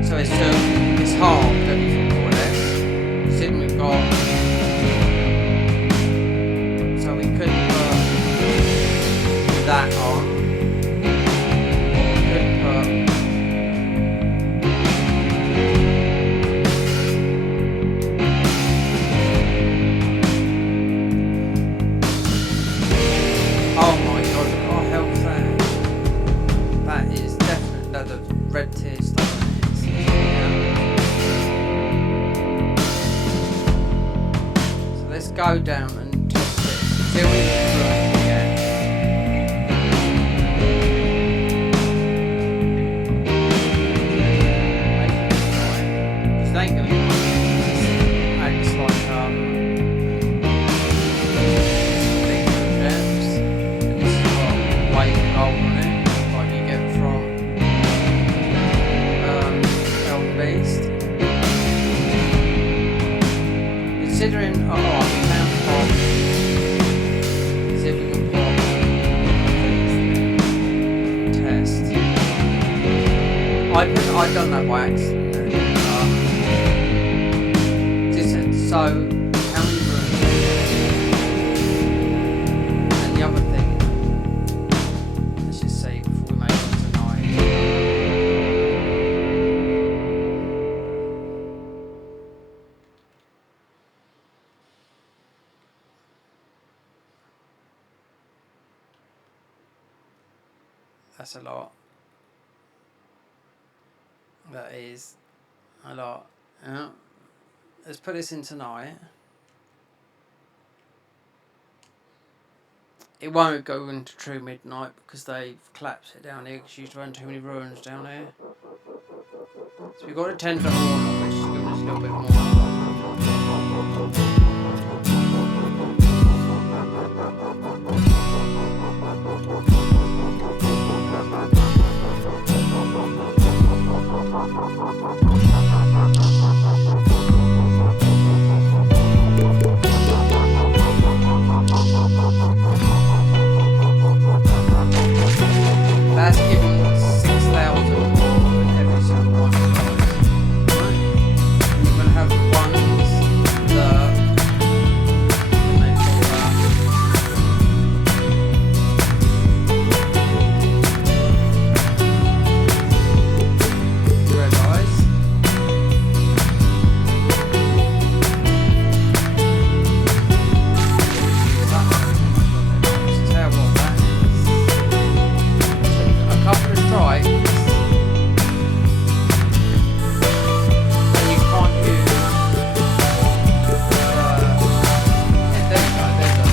So it's halved everything more or less. So then we've got. So we could put that on. We could put. Oh my god, look at our health there. That is definitely the red tier stuff. So let's go down and test it. See what we can get. Because they ain't gonna acts like white gold on it, like you get from Elm Beast. Considering, we can pop. See if we can pop. Test. I've done that by accident. So, how many rooms? And the other thing. Let's just see before we make it tonight. That's a lot. That is a lot. Yeah. Let's put this in tonight. It won't go into true midnight because they've collapsed it down here because you used to run too many ruins down here. So we've got a 10 for horn, which is giving us a little bit more. That's giving 6,000 more than every single one of those. Right? And you're going to have ones that red eyes. Just tell what that is. A couple of strikes, and you can't use. Yeah, there you go. There's a.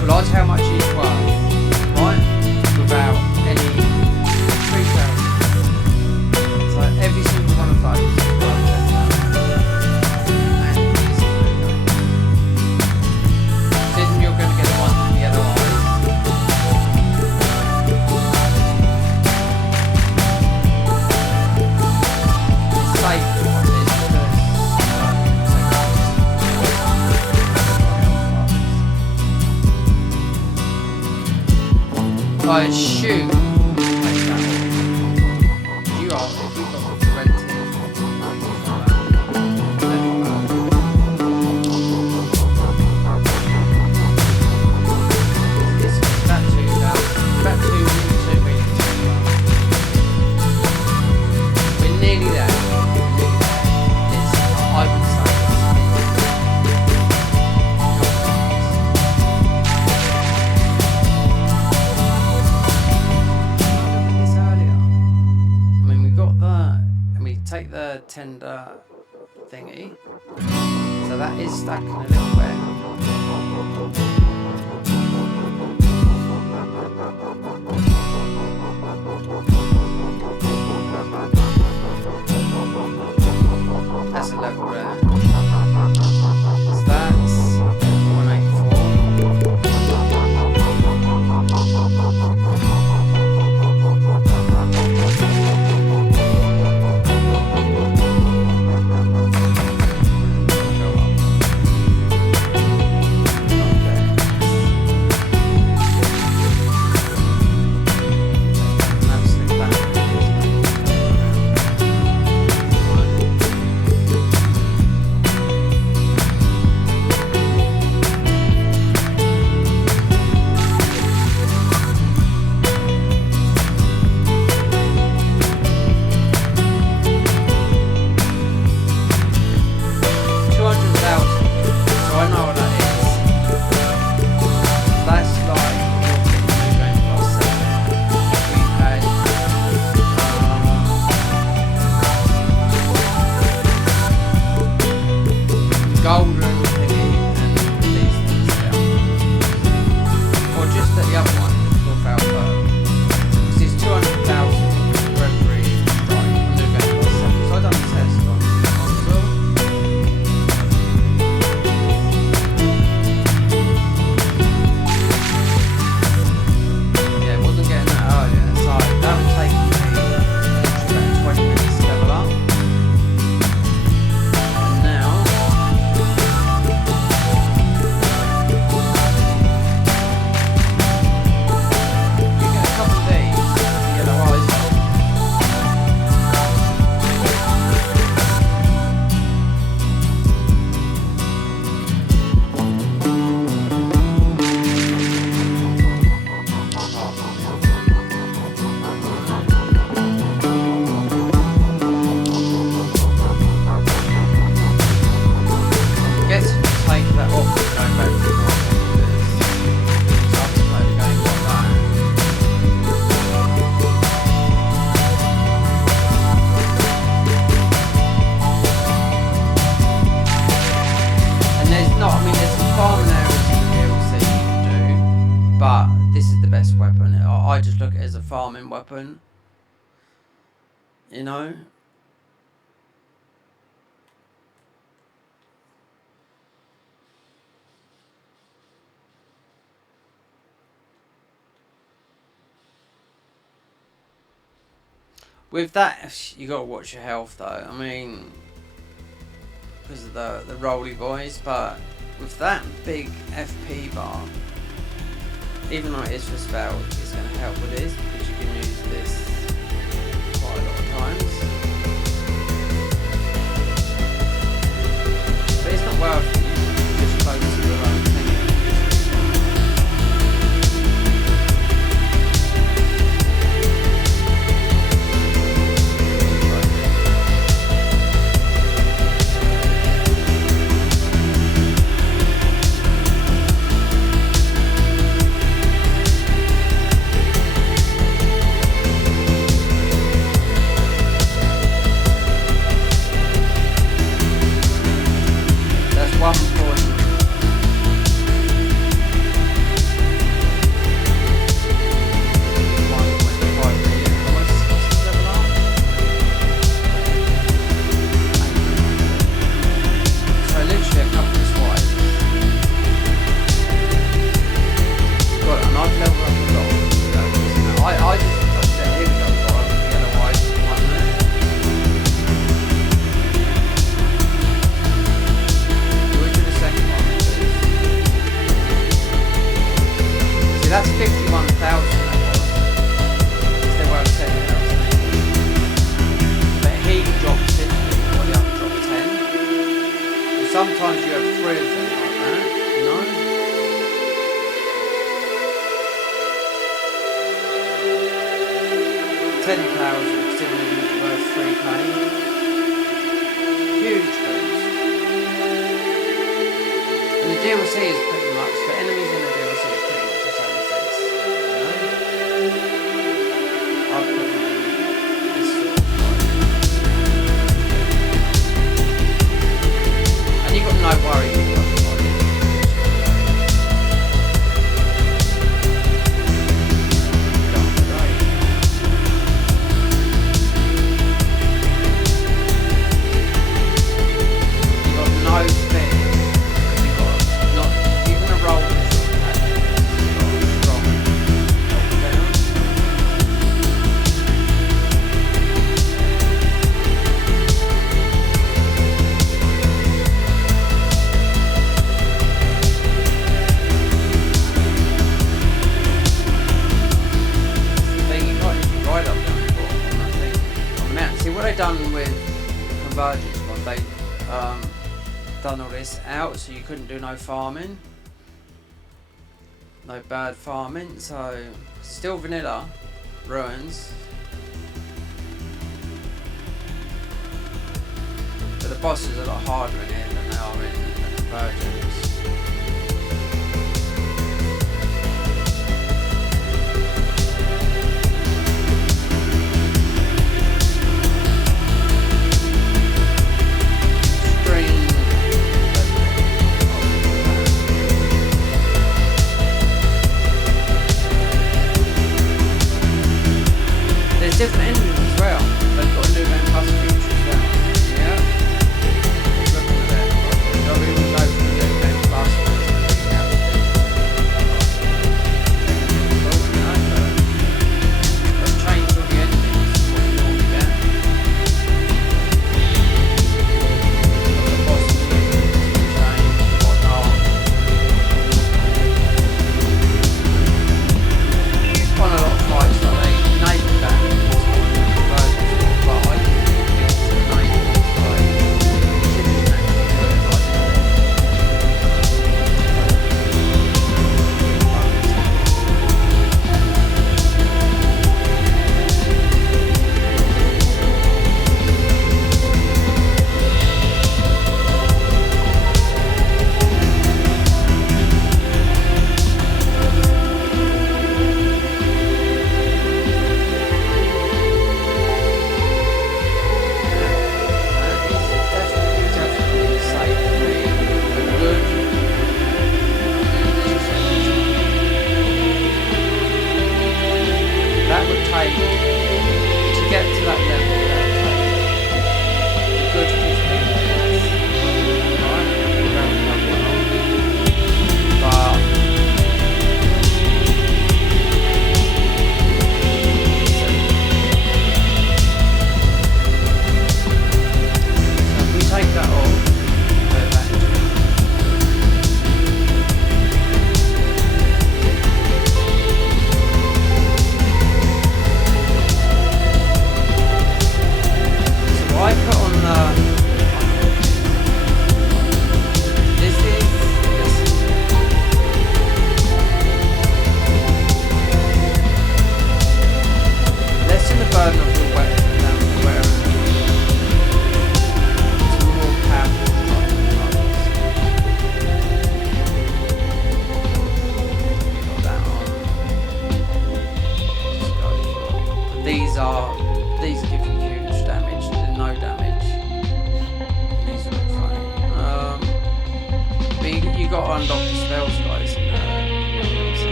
Well, that's how much each one, right? Without any 3,000. So every single one of those is worth 10,000. And then you're going to get the one with the yellow eyes. It's safe to want this I assume you are, if you've got the red tier, it's about 2 meters. We're nearly there. It's, I would say, take the tender thingy, so that is stacking a little bit. That's a level there. So that's 184. look at it as a farming weapon. You know? With that, you gotta watch your health though. I mean, because of the roly boys, but with that big FP bar, even though it is for spells, it's going to help with this because you can use this quite a lot of times. But it's not worth it, you just focus on your own thing. That's 51,000 that was. They were 10,000. But he dropped 50 while the other dropped 10. And sometimes you have 3 of them like that, you know? $10,000 still worth 3k. Huge boost. And the DLC is pretty much, the enemies in the DLC is pretty much the same as this. You know? I've put them in this sort of like. And you've got no worry with what you're doing. You've got no fear. Done with Convergence one, they done all this out so you couldn't do no farming, no bad farming, so still vanilla ruins, but the bosses are a lot harder in here than they are in Convergence. Different engines as well. They've got a new game plus feature as well. Yeah. Looking at that. So we will go for the new game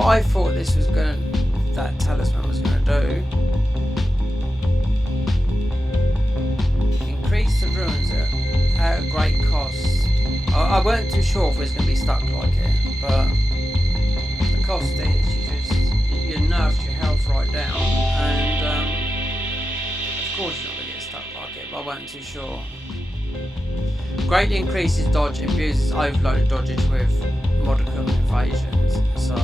what I thought this was that talisman was going to do, increase the ruins at a great cost. I weren't too sure if it was going to be stuck like it, but the cost is you nerfed your health right down, and of course you're not going to get stuck like it, but I weren't too sure. Greatly increases dodge, imbues overloaded dodges with modicum evasions, so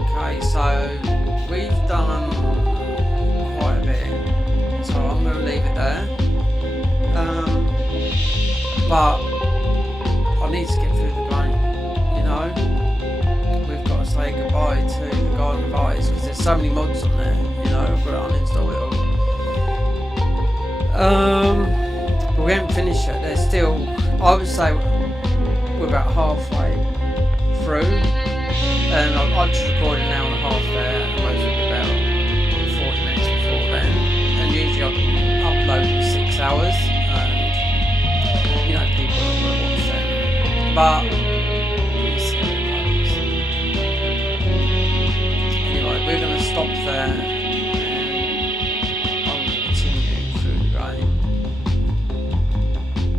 okay, so we've done quite a bit, so I'm going to leave it there. But I need to get through the game, you know. We've got to say goodbye to the Garden of Ice because there's so many mods on there, you know. I've got to uninstall it all. But we haven't finished yet. There's still, I would say, we're about halfway through, and I've just recorded an hour and a half there, and hopefully about 40 minutes before then. And usually I can upload in 6 hours. You know, people will watch them, but we'll see how it goes. Anyway, we're going to stop there, and I'm going to continue through the game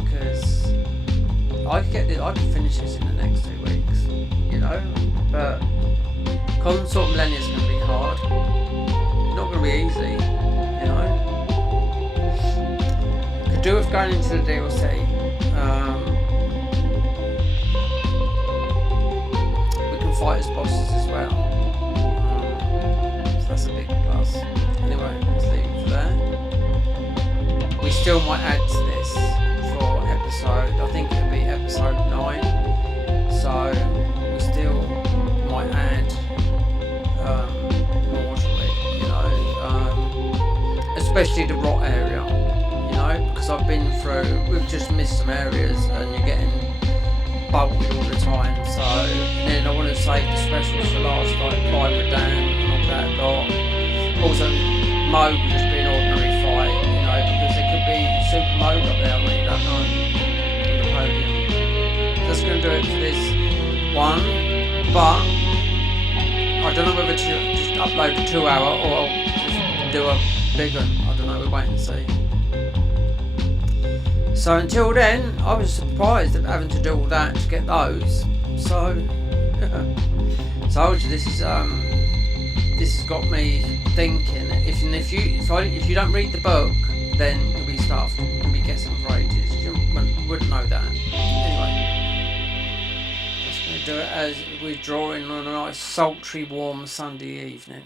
because I could finish this in the next 2 weeks, you know. But Consort Millennia is going to be hard, not going to be easy, you know. Could do with going into the DLC. We can fight as bosses as well, so that's a big plus. Anyway, let's leave it for there. We still might add to this for episode, I think it'll be episode 9, so we still might add more to it, you know, especially the rot area. Because I've been through, we've just missed some areas and you're getting bulky all the time, so then I want to save the specials for last, like Private Dan and all that lot. Also Mo could just be an ordinary fight, you know, because there could be Super Mo up there when you don't know on the podium. That's going to do it for this one, but I don't know whether to just upload a 2-hour or just do a big one. I don't know, we'll wait and see. So until then, I was surprised at having to do all that to get those. So, told you this has got me thinking. If you don't read the book, then you'll be stuffed. You'll be guessing for ages. You wouldn't know that. Anyway, that's going to do it as we're drawing on a nice sultry, warm Sunday evening.